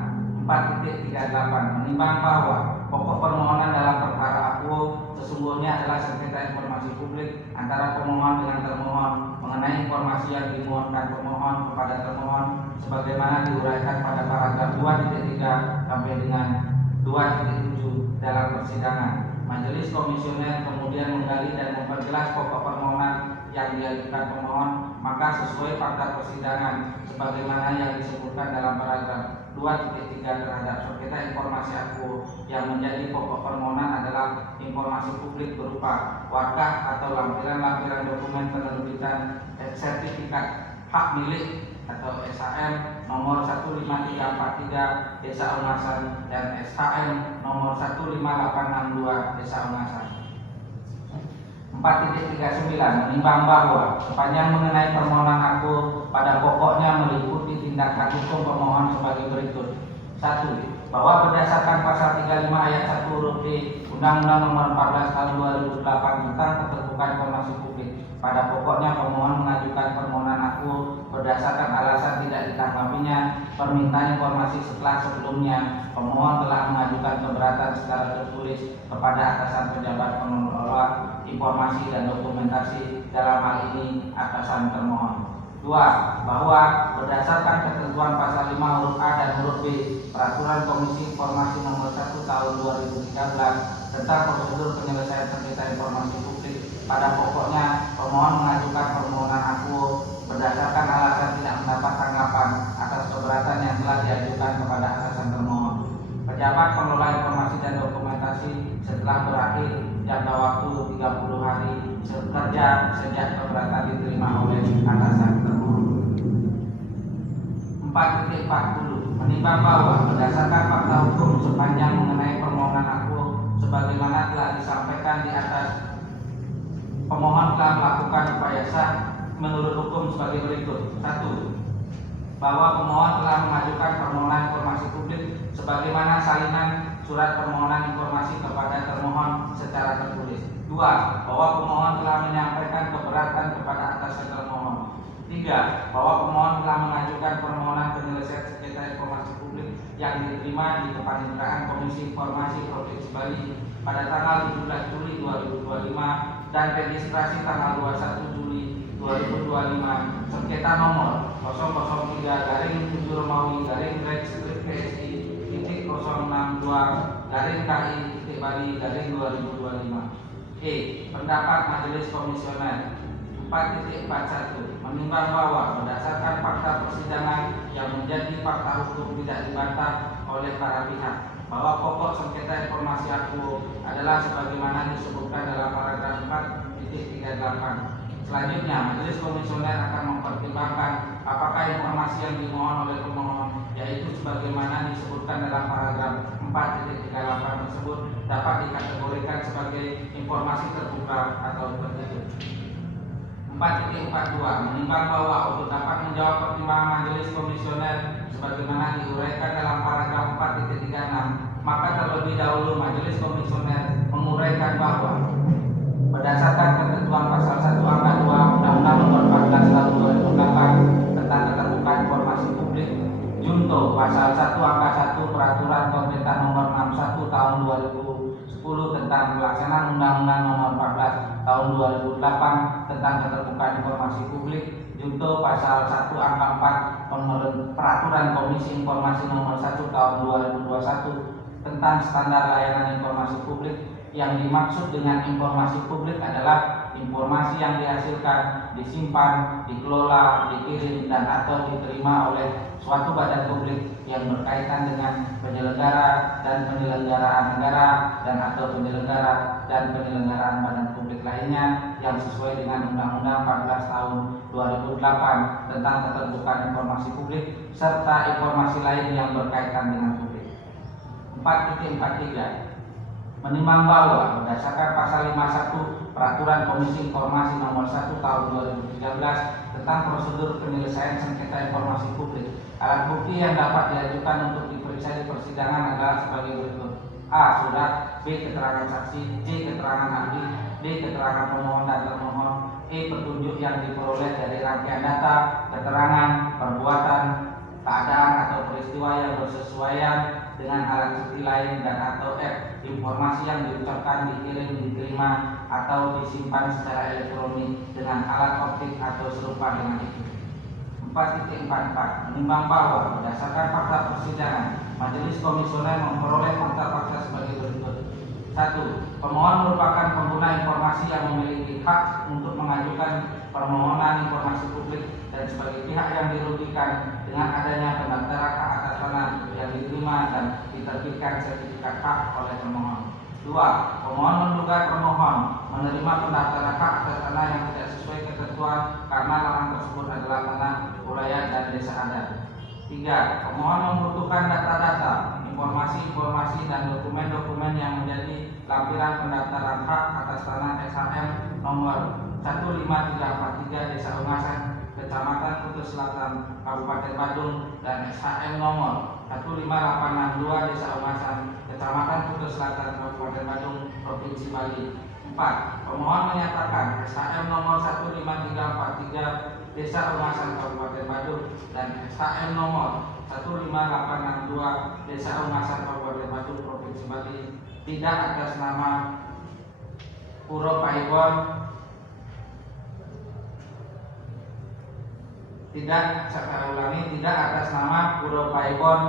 4.38 menimbang bahwa pokok permohonan dalam perkara akuo sesungguhnya adalah sengketa informasi publik antara pemohon dengan termohon mengenai informasi yang dimohonkan pemohon kepada termohon sebagaimana diuraikan pada paragraf 2.3 sampai dengan 2.7 dalam persidangan. Majelis komisioner kemudian menggali dan memperjelas pokok permohonan yang diajukan pemohon, maka sesuai fakta persidangan sebagaimana yang disebutkan dalam paragraf 2.3 terhadap sengketa informasi akuo yang menjadi pokok permohonan adalah informasi publik berupa wadah atau lampiran-lampiran dokumen penerbitan sertifikat hak milik atau SHM nomor 15343 Desa Ungasan dan SHM nomor 15862 Desa Ungasan. 4.39 menimbang bahwa sepanjang mengenai permohonan akuo pada pokoknya meliputi tindakan hukum pemohon sebagai berikut. 1. Bahwa berdasarkan pasal 35 ayat 1 huruf D Undang-Undang Nomor 14 Tahun 2008 tentang keterbukaan informasi publik, pada pokoknya pemohon mengajukan permohonan akuo berdasarkan alasan tidak ditanggapinya permintaan informasi setelah sebelumnya pemohon telah mengajukan keberatan secara tertulis kepada atasan pejabat pengelola informasi dan dokumentasi, dalam hal ini atasan termohon. 2. Bahwa berdasarkan ketentuan pasal 5 huruf A dan huruf B Peraturan Komisi Informasi Nomor 1 Tahun 2013 tentang prosedur penyelesaian sengketa informasi publik, pada pokoknya pemohon mengajukan permohonan akuo berdasarkan alasan tidak mendapat tanggapan atas keberatan yang telah diajukan kepada atasan termohon. Pejabat pengelola informasi dan dokumentasi setelah berakhir jangka waktu 30 hari kerja sejak keberatan diterima oleh atasan termohon. 4.40 menimbang bahwa berdasarkan fakta hukum sepanjang mengenai permohonan akuo sebagaimana telah disampaikan di atas, pemohon telah melakukan upaya sah menurut hukum sebagai berikut. 1. Bahwa pemohon telah mengajukan permohonan informasi publik sebagaimana salinan surat permohonan informasi kepada termohon secara tertulis. 2. Bahwa pemohon telah menyampaikan keberatan kepada atasan termohon. 3. Bahwa pemohon telah mengajukan permohonan penyelesaian sengketa informasi publik yang diterima di kepaniteraan Komisi Informasi Provinsi Bali pada tanggal 17 Juli 2025 dan registrasi tanggal 21 Juli 2025 sengketa nomor 003/7 Romawi-REX-KSI-062-KI-Bali-2025. Pendapat Majelis Komisioner 4.41 menimbang bahwa berdasarkan fakta persidangan yang menjadi fakta hukum tidak dibantah oleh para pihak bahwa pokok sengketa informasi akuo adalah sebagaimana disebutkan dalam paragraf 4.38. Selanjutnya, Majelis Komisioner akan mempertimbangkan apakah informasi yang dimohon oleh pemohon, yaitu sebagaimana disebutkan dalam paragraf 4.38 tersebut dapat dikategorikan sebagai informasi terbuka atau tertutup. 4.42 menimbang bahwa untuk dapat menjawab pertimbangan Majelis Komisioner sebagaimana diuraikan dalam paragraf 4.36, maka terlebih dahulu Majelis Komisioner menguraikan bahwa berdasarkan ketentuan pasal 1 angka 2 Undang-Undang Nomor 14 Tahun 2008 tentang keterbukaan informasi publik, junto pasal 1 angka 1 Peraturan Pemerintah Nomor 61 Tahun 2010 tentang pelaksanaan Undang-Undang Nomor 14 Tahun 2008 tentang keterbukaan informasi publik, junto pasal 1 angka 4 Peraturan Komisi Informasi Nomor 1 Tahun 2021 tentang standar layanan informasi publik. Yang dimaksud dengan informasi publik adalah informasi yang dihasilkan, disimpan, dikelola, dikirim, dan atau diterima oleh suatu badan publik yang berkaitan dengan penyelenggara dan penyelenggaraan negara dan atau penyelenggara dan penyelenggaraan badan publik lainnya yang sesuai dengan Undang-Undang 14 Tahun 2008 tentang keterbukaan informasi publik serta informasi lain yang berkaitan dengan publik. 4.43 menimbang bahwa berdasarkan pasal 51 Peraturan Komisi Informasi Nomor 1 Tahun 2013 tentang prosedur penyelesaian sengketa informasi publik, alat bukti yang dapat diajukan untuk diperiksa di persidangan adalah sebagai berikut: A. Surat, B. Keterangan saksi, C. Keterangan ahli, D. Keterangan pemohon dan termohon, E. Petunjuk yang diperoleh dari rangkaian data, keterangan, perbuatan, keadaan atau peristiwa yang bersesuaian dengan alat bukti lain, dan atau F. Informasi yang diucapkan, dikirim, diterima, atau disimpan secara elektronik dengan alat optik atau serupa dengan itu. 4.44 menimbang bahwa berdasarkan fakta persidangan, Majelis Komisioner memperoleh fakta-fakta sebagai berikut: 1. Pemohon merupakan pengguna informasi yang memiliki hak untuk mengajukan permohonan informasi publik dan sebagai pihak yang dirugikan dengan adanya pendaftaran hak atas tanah yang diterima dan diterbitkan sertifikat hak oleh pemohon. 2. Pemohon menduga termohon menerima pendaftaran hak atas tanah yang tidak sesuai ketentuan karena lahan tersebut adalah tanah wilayah dan desa adat. 3. Pemohon membutuhkan data-data, informasi-informasi dan dokumen-dokumen yang menjadi lampiran pendaftaran hak atas tanah SHM nomor 15343 Desa Ungasan, Kecamatan Kutus Selatan, Kabupaten Badung, dan SHM nomor 15862 Desa Ungasan, Kecamatan Kutus Selatan, Kabupaten Badung, Provinsi Bali. 4. Pemohon menyatakan SHM nomor 15343 Desa Ungasan, Kabupaten Badung, dan SHM nomor 15862 Desa Ungasan, Kabupaten Badung, Provinsi Bali tidak atas nama Puro Paibon, tidak atas nama Puro Paibon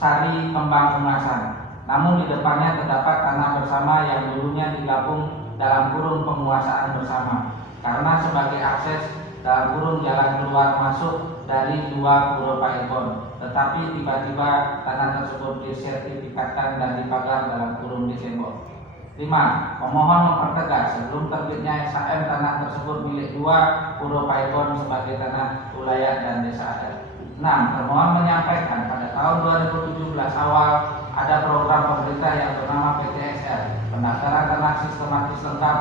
Sari Kembang Ungasan, namun di depannya terdapat tanah bersama yang dulunya digabung dalam kurung penguasaan bersama karena sebagai akses dalam kurung jalan keluar masuk dari dua Puro Paibon, tetapi tiba-tiba tanah tersebut disertifikatkan dan dipagar dalam kurung di tembok. 5. Pemohon mempertegas sebelum terbitnya SHM tanah tersebut milik dua Puro Paibon sebagai tanah wilayah dan desa adat. 6. Termohon menyampaikan pada tahun 2017 awal ada program pemerintah yang bernama PTSL, pendaftaran tanah sistematis lengkap.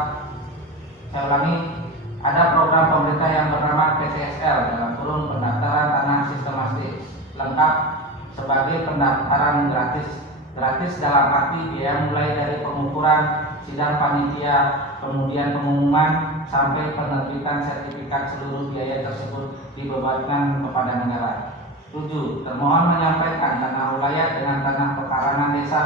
Saya ulangi, ada program pemerintah yang bernama PTSL dalam kurun pendaftaran tanah sistematis lengkap sebagai pendaftaran gratis dalam arti biaya mulai dari pengukuran, sidang panitia, kemudian pengumuman, sampai penerbitan sertifikat seluruh biaya tersebut dibebankan kepada negara. 7. Termohon menyampaikan tanah ulayat dengan tanah pekarangan desa.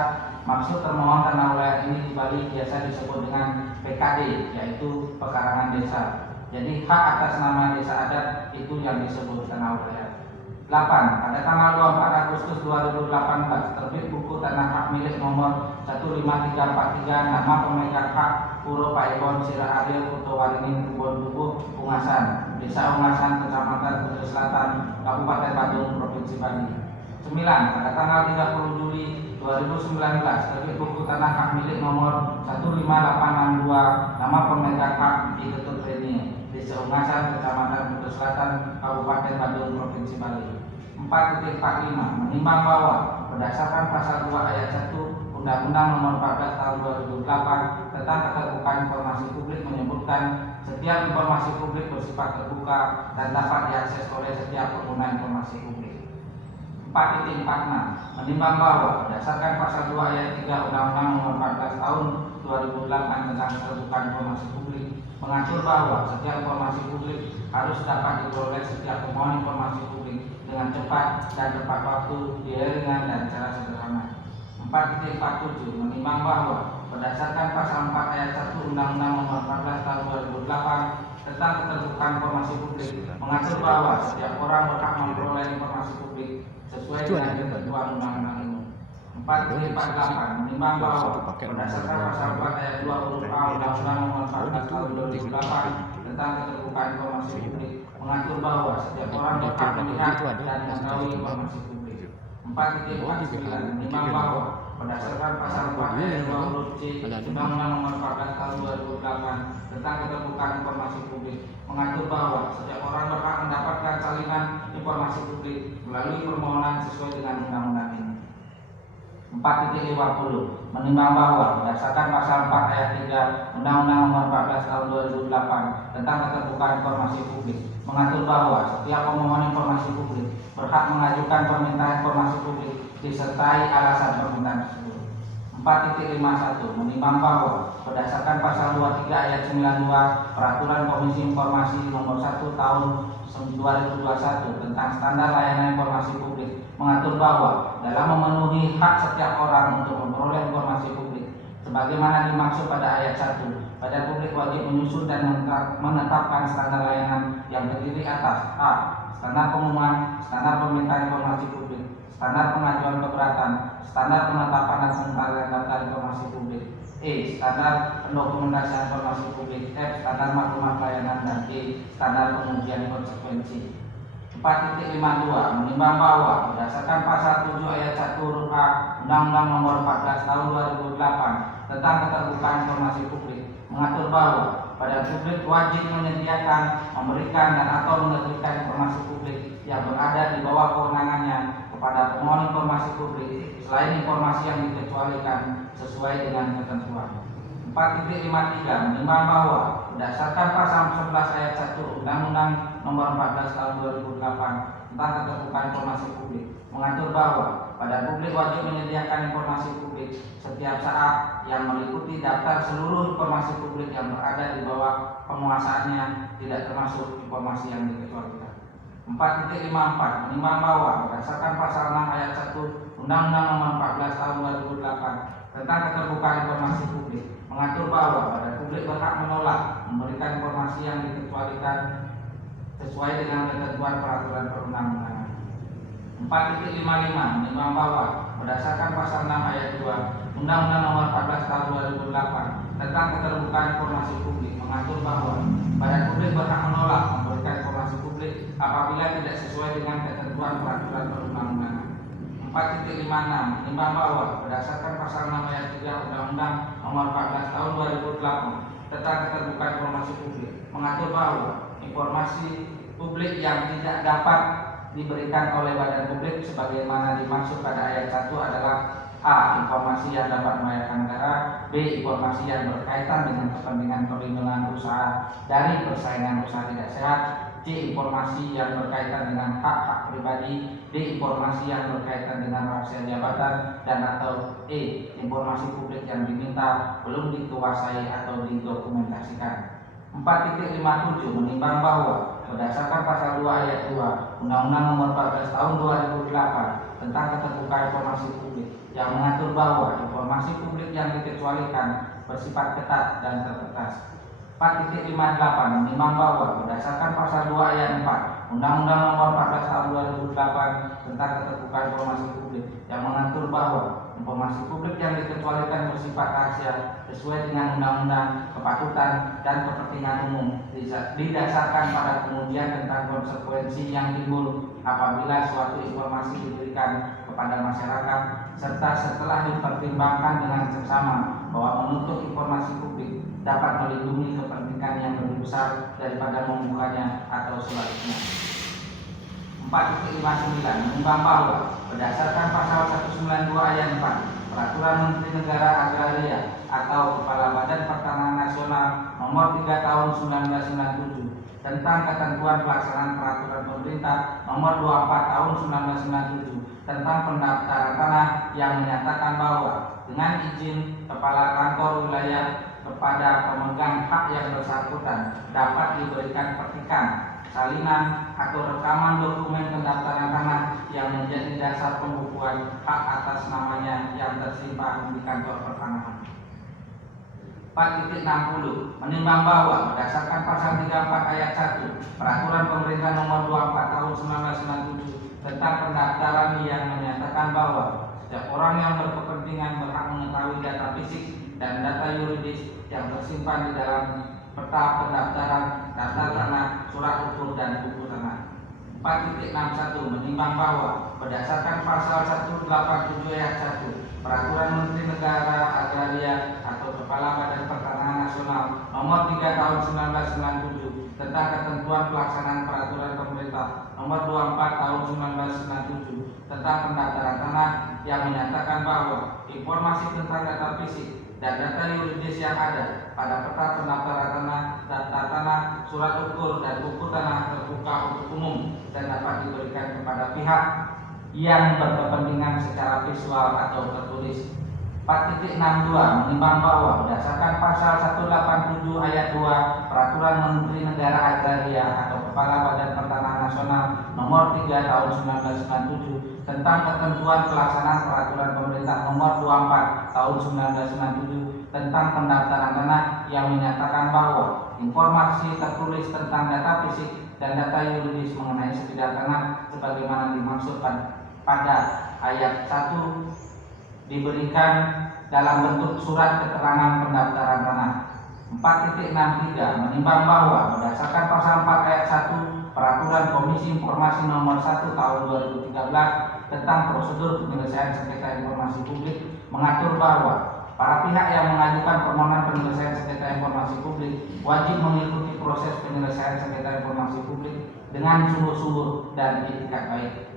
Maksud termohon tanah ulayat ini di Bali biasa disebut dengan PKD, yaitu pekarangan desa. Jadi hak atas nama desa adat itu yang disebut tanah ulayat. 8. Pada tanggal 24 Agustus 2018 terbit buku tanah hak milik nomor 15343 nama pemegang hak Puro Paibon Sira Ariel Kutowaringin Kebon Tubuh Ungasan, Desa Ungasan, Kecamatan Kudus Selatan, Kabupaten Badung, Provinsi Bali. 9. Pada tanggal 30 Juli 2019 terbit buku tanah hak milik nomor 15862 nama pemegang hak di Ketut Reni, Desa Ungasan, Kecamatan Kudus Selatan, Kabupaten Badung, Provinsi Bali. 4.45 menimbang bahwa berdasarkan pasal 2 ayat 1 Undang-Undang Nomor 14 Tahun 2008 tentang keterbukaan informasi publik menyebutkan setiap informasi publik bersifat terbuka dan dapat diakses oleh setiap pengguna informasi publik. 4.46 menimbang bahwa berdasarkan pasal 2 ayat 3 Undang-Undang Nomor 14 Tahun 2008 tentang keterbukaan informasi publik mengatur bahwa setiap informasi publik harus dapat diperoleh setiap pemohon informasi publik dengan cepat dan tepat waktu, biaya ringan dan secara sederhana. 4.47 menimbang bahwa berdasarkan pasal 4 ayat 1 Undang-Undang Nomor 14 Tahun 2008 tentang keterbukaan informasi publik mengatur bahwa setiap orang berhak memperoleh informasi publik sesuai dengan ketentuan undang-undang ini. 4.48 menimbang bahwa berdasarkan pasal 4 ayat 2 huruf A Undang-Undang Nomor 14 Tahun 2008 tentang keterbukaan informasi publik mengatur bahwa setiap orang berhak melihat dan mengetahui informasi publik. 4.49 menimbang bahwa berdasarkan pasal 4 ayat 2 huruf C Undang-Undang Nomor 14 Tahun 2008 tentang keterbukaan informasi publik mengatur bahwa setiap orang berhak mendapatkan salinan informasi publik melalui permohonan sesuai dengan undang-undang ini. 4.50 menimbang bahwa berdasarkan pasal 4 ayat 3 Undang-Undang Nomor 14 Tahun 2008 tentang keterbukaan informasi publik mengatur bahwa setiap pemohon informasi publik berhak mengajukan permintaan informasi publik disertai alasan permintaan tersebut. 4.51 menimbang bahwa berdasarkan pasal 23 ayat 92 Peraturan Komisi Informasi Nomor 1 Tahun 2021 tentang standar layanan informasi publik mengatur bahwa dalam memenuhi hak setiap orang untuk memperoleh informasi publik sebagaimana dimaksud pada ayat 1, badan publik wajib menyusun dan menetapkan standar layanan yang terdiri atas A. Standar pengumuman, standar permintaan informasi publik, standar pengajuan keberatan, standar penetapan dan pengembalian daftar informasi publik, E. Standar pendokumentasian informasi publik, F. Standar maklumat layanan, dan E. Standar pengujian konsekuensi. 4.52 menimbang bahwa berdasarkan pasal 7 ayat 1 huruf A Undang-Undang Nomor 14 Tahun 2008 tentang keterbukaan informasi publik mengatur bahwa badan publik wajib menyediakan, memberikan dan atau menerbitkan informasi publik yang berada di bawah kewenangannya kepada pemohon informasi publik selain informasi yang dikecualikan sesuai dengan ketentuan. 4.53 menimbang bahwa berdasarkan pasal 11 ayat 1 Undang-Undang Nomor 14 Tahun 2008 tentang keterbukaan informasi publik mengatur bahwa badan publik wajib menyediakan informasi publik setiap saat yang meliputi daftar seluruh informasi publik yang berada di bawah penguasaannya, tidak termasuk informasi yang dikecualikan. 4.54 menimbang bahwa berdasarkan pasal 6 ayat 1 Undang-Undang Nomor 14 Tahun 2008 tentang keterbukaan informasi publik mengatur bahwa badan publik berhak menolak memberikan informasi yang dikecualikan sesuai dengan ketentuan peraturan perundang-undangan. 4.55 menimbang bahwa berdasarkan pasal 6 ayat 2 Undang-Undang Nomor 14 Tahun 2008 tentang keterbukaan informasi publik mengatur bahwa badan publik berhak menolak memberikan informasi publik apabila tidak sesuai dengan ketentuan peraturan perundang-undangan. 4.56 menimbang bahwa berdasarkan pasal 6 ayat 3 Undang-Undang Nomor 14 Tahun 2008 tentang keterbukaan informasi publik mengatur bahwa informasi publik yang tidak dapat diberikan oleh badan publik sebagaimana dimaksud pada ayat 1 adalah A. Informasi yang dapat membahayakan negara, B. Informasi yang berkaitan dengan kepentingan perlindungan usaha dari persaingan usaha tidak sehat, C. Informasi yang berkaitan dengan hak-hak pribadi, D. Informasi yang berkaitan dengan rahasia jabatan, dan atau E. Informasi publik yang diminta belum dikuasai atau didokumentasikan. 4.57 menimbang bahwa berdasarkan pasal 2 ayat 2 Undang-Undang Nomor 14 Tahun 2008 tentang keterbukaan informasi publik yang mengatur bahwa informasi publik yang dikecualikan bersifat ketat dan terbatas. 4.58 menimbang bahwa berdasarkan pasal 2 ayat 4 Undang-Undang Nomor 14 Tahun 2008 tentang keterbukaan informasi publik yang mengatur bahwa informasi publik yang dikecualikan bersifat rahasia sesuai dengan undang-undang, kepatutan, dan kepentingan umum didasarkan pada pengujian tentang konsekuensi yang timbul apabila suatu informasi diberikan kepada masyarakat serta setelah dipertimbangkan dengan seksama bahwa menutup informasi publik dapat melindungi kepentingan yang lebih besar daripada membukanya atau sebaliknya. 4.59 menimbang bahwa berdasarkan pasal 192 ayat 4 Peraturan Menteri Negara Agraria atau Kepala Badan Pertanahan Nasional Nomor 3 Tahun 1997 tentang ketentuan pelaksanaan peraturan pemerintah Nomor 24 Tahun 1997 tentang pendaftaran tanah yang menyatakan bahwa dengan izin Kepala Kantor Wilayah kepada pemegang hak yang bersangkutan dapat diberikan petikan, salinan atau rekaman dokumen pendaftaran tanah yang menjadi dasar pembukuan hak atas namanya yang tersimpan di kantor pertanahan. 4.60 menimbang bahwa berdasarkan pasal 34 ayat 1 Peraturan Pemerintah Nomor 24 Tahun 1997 tentang pendaftaran yang menyatakan bahwa setiap orang yang berkepentingan berhak mengetahui data fisik dan data yuridis yang tersimpan di dalam peta pendaftaran, data tanah, surat ukur, dan buku tanah. 4.61 menimbang bahwa berdasarkan pasal 187 ayat 1 Peraturan Menteri Negara Agraria atau Kepala Badan Pertanahan Nasional Nomor 3 Tahun 1997 tentang ketentuan pelaksanaan peraturan pemerintah Nomor 24 Tahun 1997 tentang pendaftaran tanah yang menyatakan bahwa informasi tentang data fisik dan data yuridis yang ada pada peta pendaftaran tanah, data tanah, surat ukur, dan buku tanah terbuka untuk umum dan dapat diberikan kepada pihak yang berkepentingan secara visual atau tertulis. 4.62 menimbang bahwa berdasarkan pasal 187 ayat 2 Peraturan Menteri Negara Agraria atau Kepala Badan Pertanahan Nasional Nomor 3 Tahun 1997 tentang ketentuan pelaksanaan peraturan pemerintah Nomor 24 Tahun 1997 tentang pendaftaran tanah yang menyatakan bahwa informasi tertulis tentang data fisik dan data yuridis mengenai sebidang tanah sebagaimana dimaksud pada ayat 1 diberikan dalam bentuk surat keterangan pendaftaran tanah. 4.63 menimbang bahwa berdasarkan pasal 4 ayat 1 Peraturan Komisi Informasi Nomor 1 Tahun 2013 tentang prosedur penyelesaian sengketa informasi publik mengatur bahwa para pihak yang mengajukan permohonan penyelesaian sengketa informasi publik wajib mengikuti proses penyelesaian sengketa informasi publik dengan sungguh-sungguh dan itikat baik.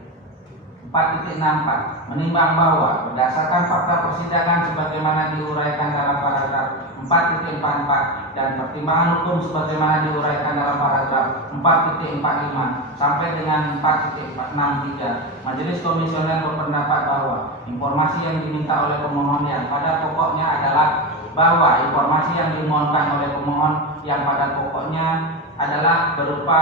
4.64 menimbang bahwa berdasarkan fakta persidangan sebagaimana diuraikan dalam paragraf 4.44 dan pertimbangan hukum sebagaimana diuraikan dalam paragraf 4.45 sampai dengan 4.63 Majelis Komisioner berpendapat bahwa informasi yang diminta oleh pemohon yang pada pokoknya adalah bahwa informasi yang dimohonkan oleh pemohon yang pada pokoknya adalah berupa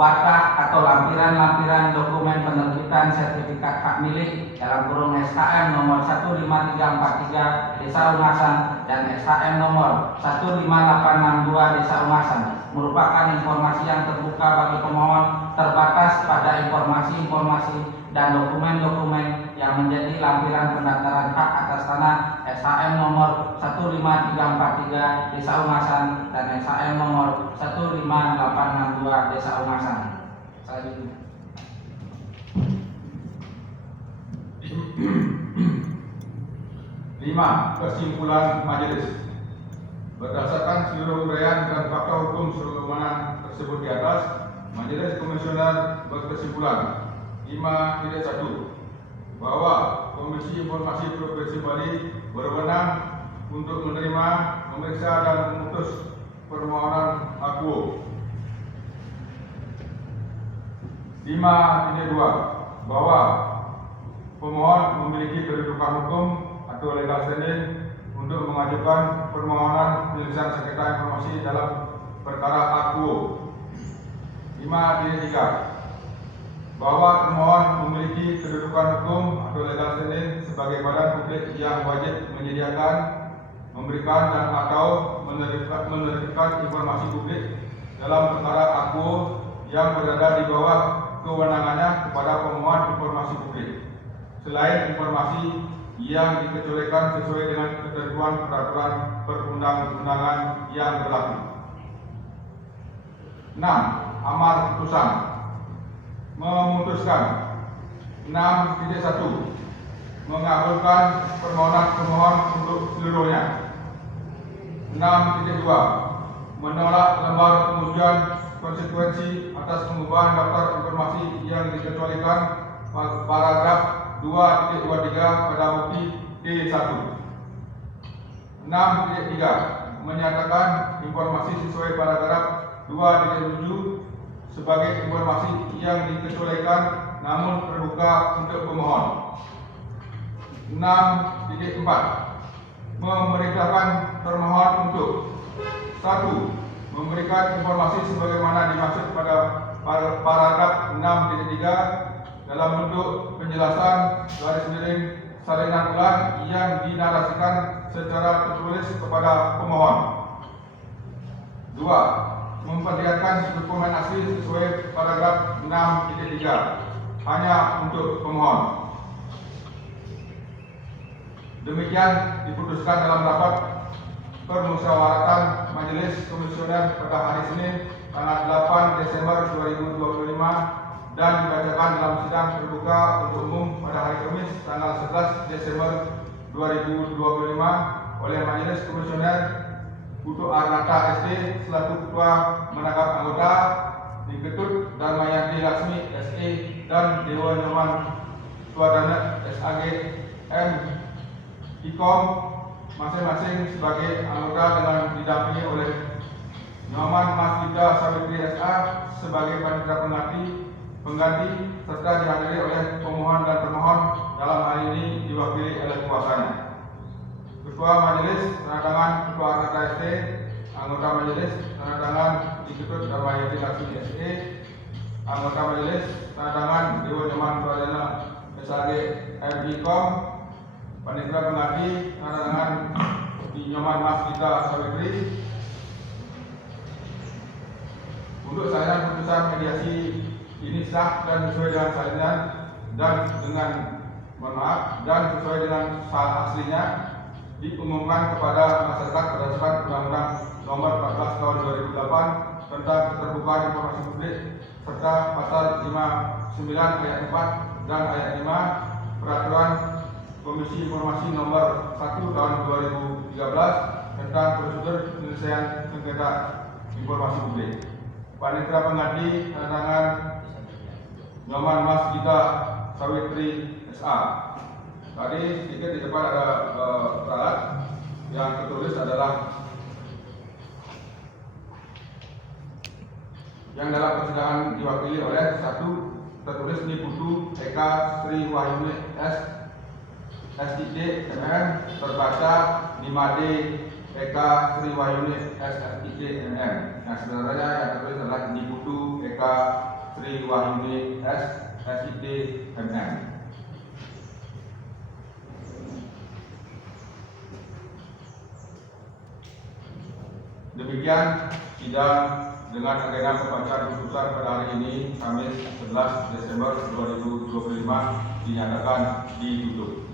watak atau lampiran-lampiran dokumen penerbitan sertifikat hak milik dalam kurung SKM nomor 15343 Desa Ungasan dan SKM nomor 15862 Desa Ungasan merupakan informasi yang terbuka bagi pemohon terbatas pada informasi-informasi dan dokumen-dokumen yang menjadi lampiran pendaftaran hak atas tanah SHM nomor 15343 Desa Ungasan dan SHM nomor 15862 Desa Ungasan. Selanjutnya. Lima, kesimpulan majelis. Berdasarkan seluruh uraian dan fakta hukum sebagaimana tersebut di atas, Majelis Komisioner berkesimpulan 5.1 bahwa Komisi Informasi Provinsi Bali berwenang untuk menerima, memeriksa dan memutus permohonan akuo. 5.2 bahwa pemohon memiliki kedudukan hukum atau legal standing untuk mengajukan permohonan penyelesaian sengketa informasi dalam perkara akuo. 5.3 bahwa termohon memiliki kedudukan hukum atau legal standing sebagai badan publik yang wajib menyediakan, memberikan dan atau menerbitkan informasi publik dalam perkara akuo yang berada di bawah kewenangannya kepada pemohon informasi publik, selain informasi yang dikecualikan sesuai dengan ketentuan peraturan perundang-undangan yang berlaku. 6. Amar putusan memutuskan 6.1 mengabulkan permohonan pemohon untuk seluruhnya. 6.2 menolak lembar pengujian konsekuensi atas pengubahan daftar informasi yang dikecualikan paragraf 2.23 pada bukti D1. 6.3 menyatakan informasi sesuai paragraf 2.7 sebagai informasi yang dikecualikan namun terbuka untuk pemohon. 6.4 memerintahkan termohon untuk 1. Memberikan informasi sebagaimana dimaksud pada paragraf 6.3 dalam bentuk penjelasan garis miring salinan ulang yang dinarasikan secara tertulis kepada pemohon. 2. Memperlihatkan dokumen asli sesuai paragraf 6.3 hanya untuk pemohon. Demikian diputuskan dalam rapat permusyawaratan Majelis Komisioner pada hari Senin tanggal 8 Desember 2025 dan dibacakan dalam sidang terbuka untuk umum pada hari Kamis tanggal 11 Desember 2025 oleh Majelis Komisioner Putu Arnata SD selaku Ketua Menangkap Anggota, Diketut Darmayati Laksmi SE dan Dewa Nyoman Swadana SAG M Ikom masing-masing sebagai anggota dengan didampingi oleh Nyoman Mas Gita Sawitri SA sebagai panitia pengganti serta dihadiri oleh pemohon dan termohon dalam hal ini diwakili oleh kuasanya. Ketua Majelis tanda tangan Ketua Arnata SD, anggota Majelis tanda tangan Diketut Darmayati Laksmi SE, anggota Majelis tanda tangan Dewa Nyoman Swadana SAG M Ikom, panitia pengganti tanda tangan di Nyoman Mas Gita Sawitri. Untuk salinan putusan mediasi ini sah dan sesuai dengan salinan dan dengan sesuai dengan sah aslinya diumumkan kepada masyarakat berdasarkan Undang-Undang Nomor 14 Tahun 2008 tentang keterbukaan informasi publik serta Pasal 59 Ayat 4 dan Ayat 5 Peraturan Komisi Informasi Nomor 1 Tahun 2013 tentang prosedur penyelesaian sengketa informasi publik. Panitia pengganti tanda tangan Nyoman Mas Gita Sawitri SA. Tadi sedikit di depan ada peralat yang tertulis adalah yang dalam persidangan diwakili oleh 1 tertulis Niputu Eka Sri Wahyuni SID MM terbaca Nimade Eka Sri Wahyuni SID MM. Nah sebenarnya yang tertulis adalah Niputu Eka Sri Wahyuni SID MM. Demikian sidang dengan agenda pembacaan putusan pada hari ini Kamis 11 Desember 2025 dinyatakan ditutup.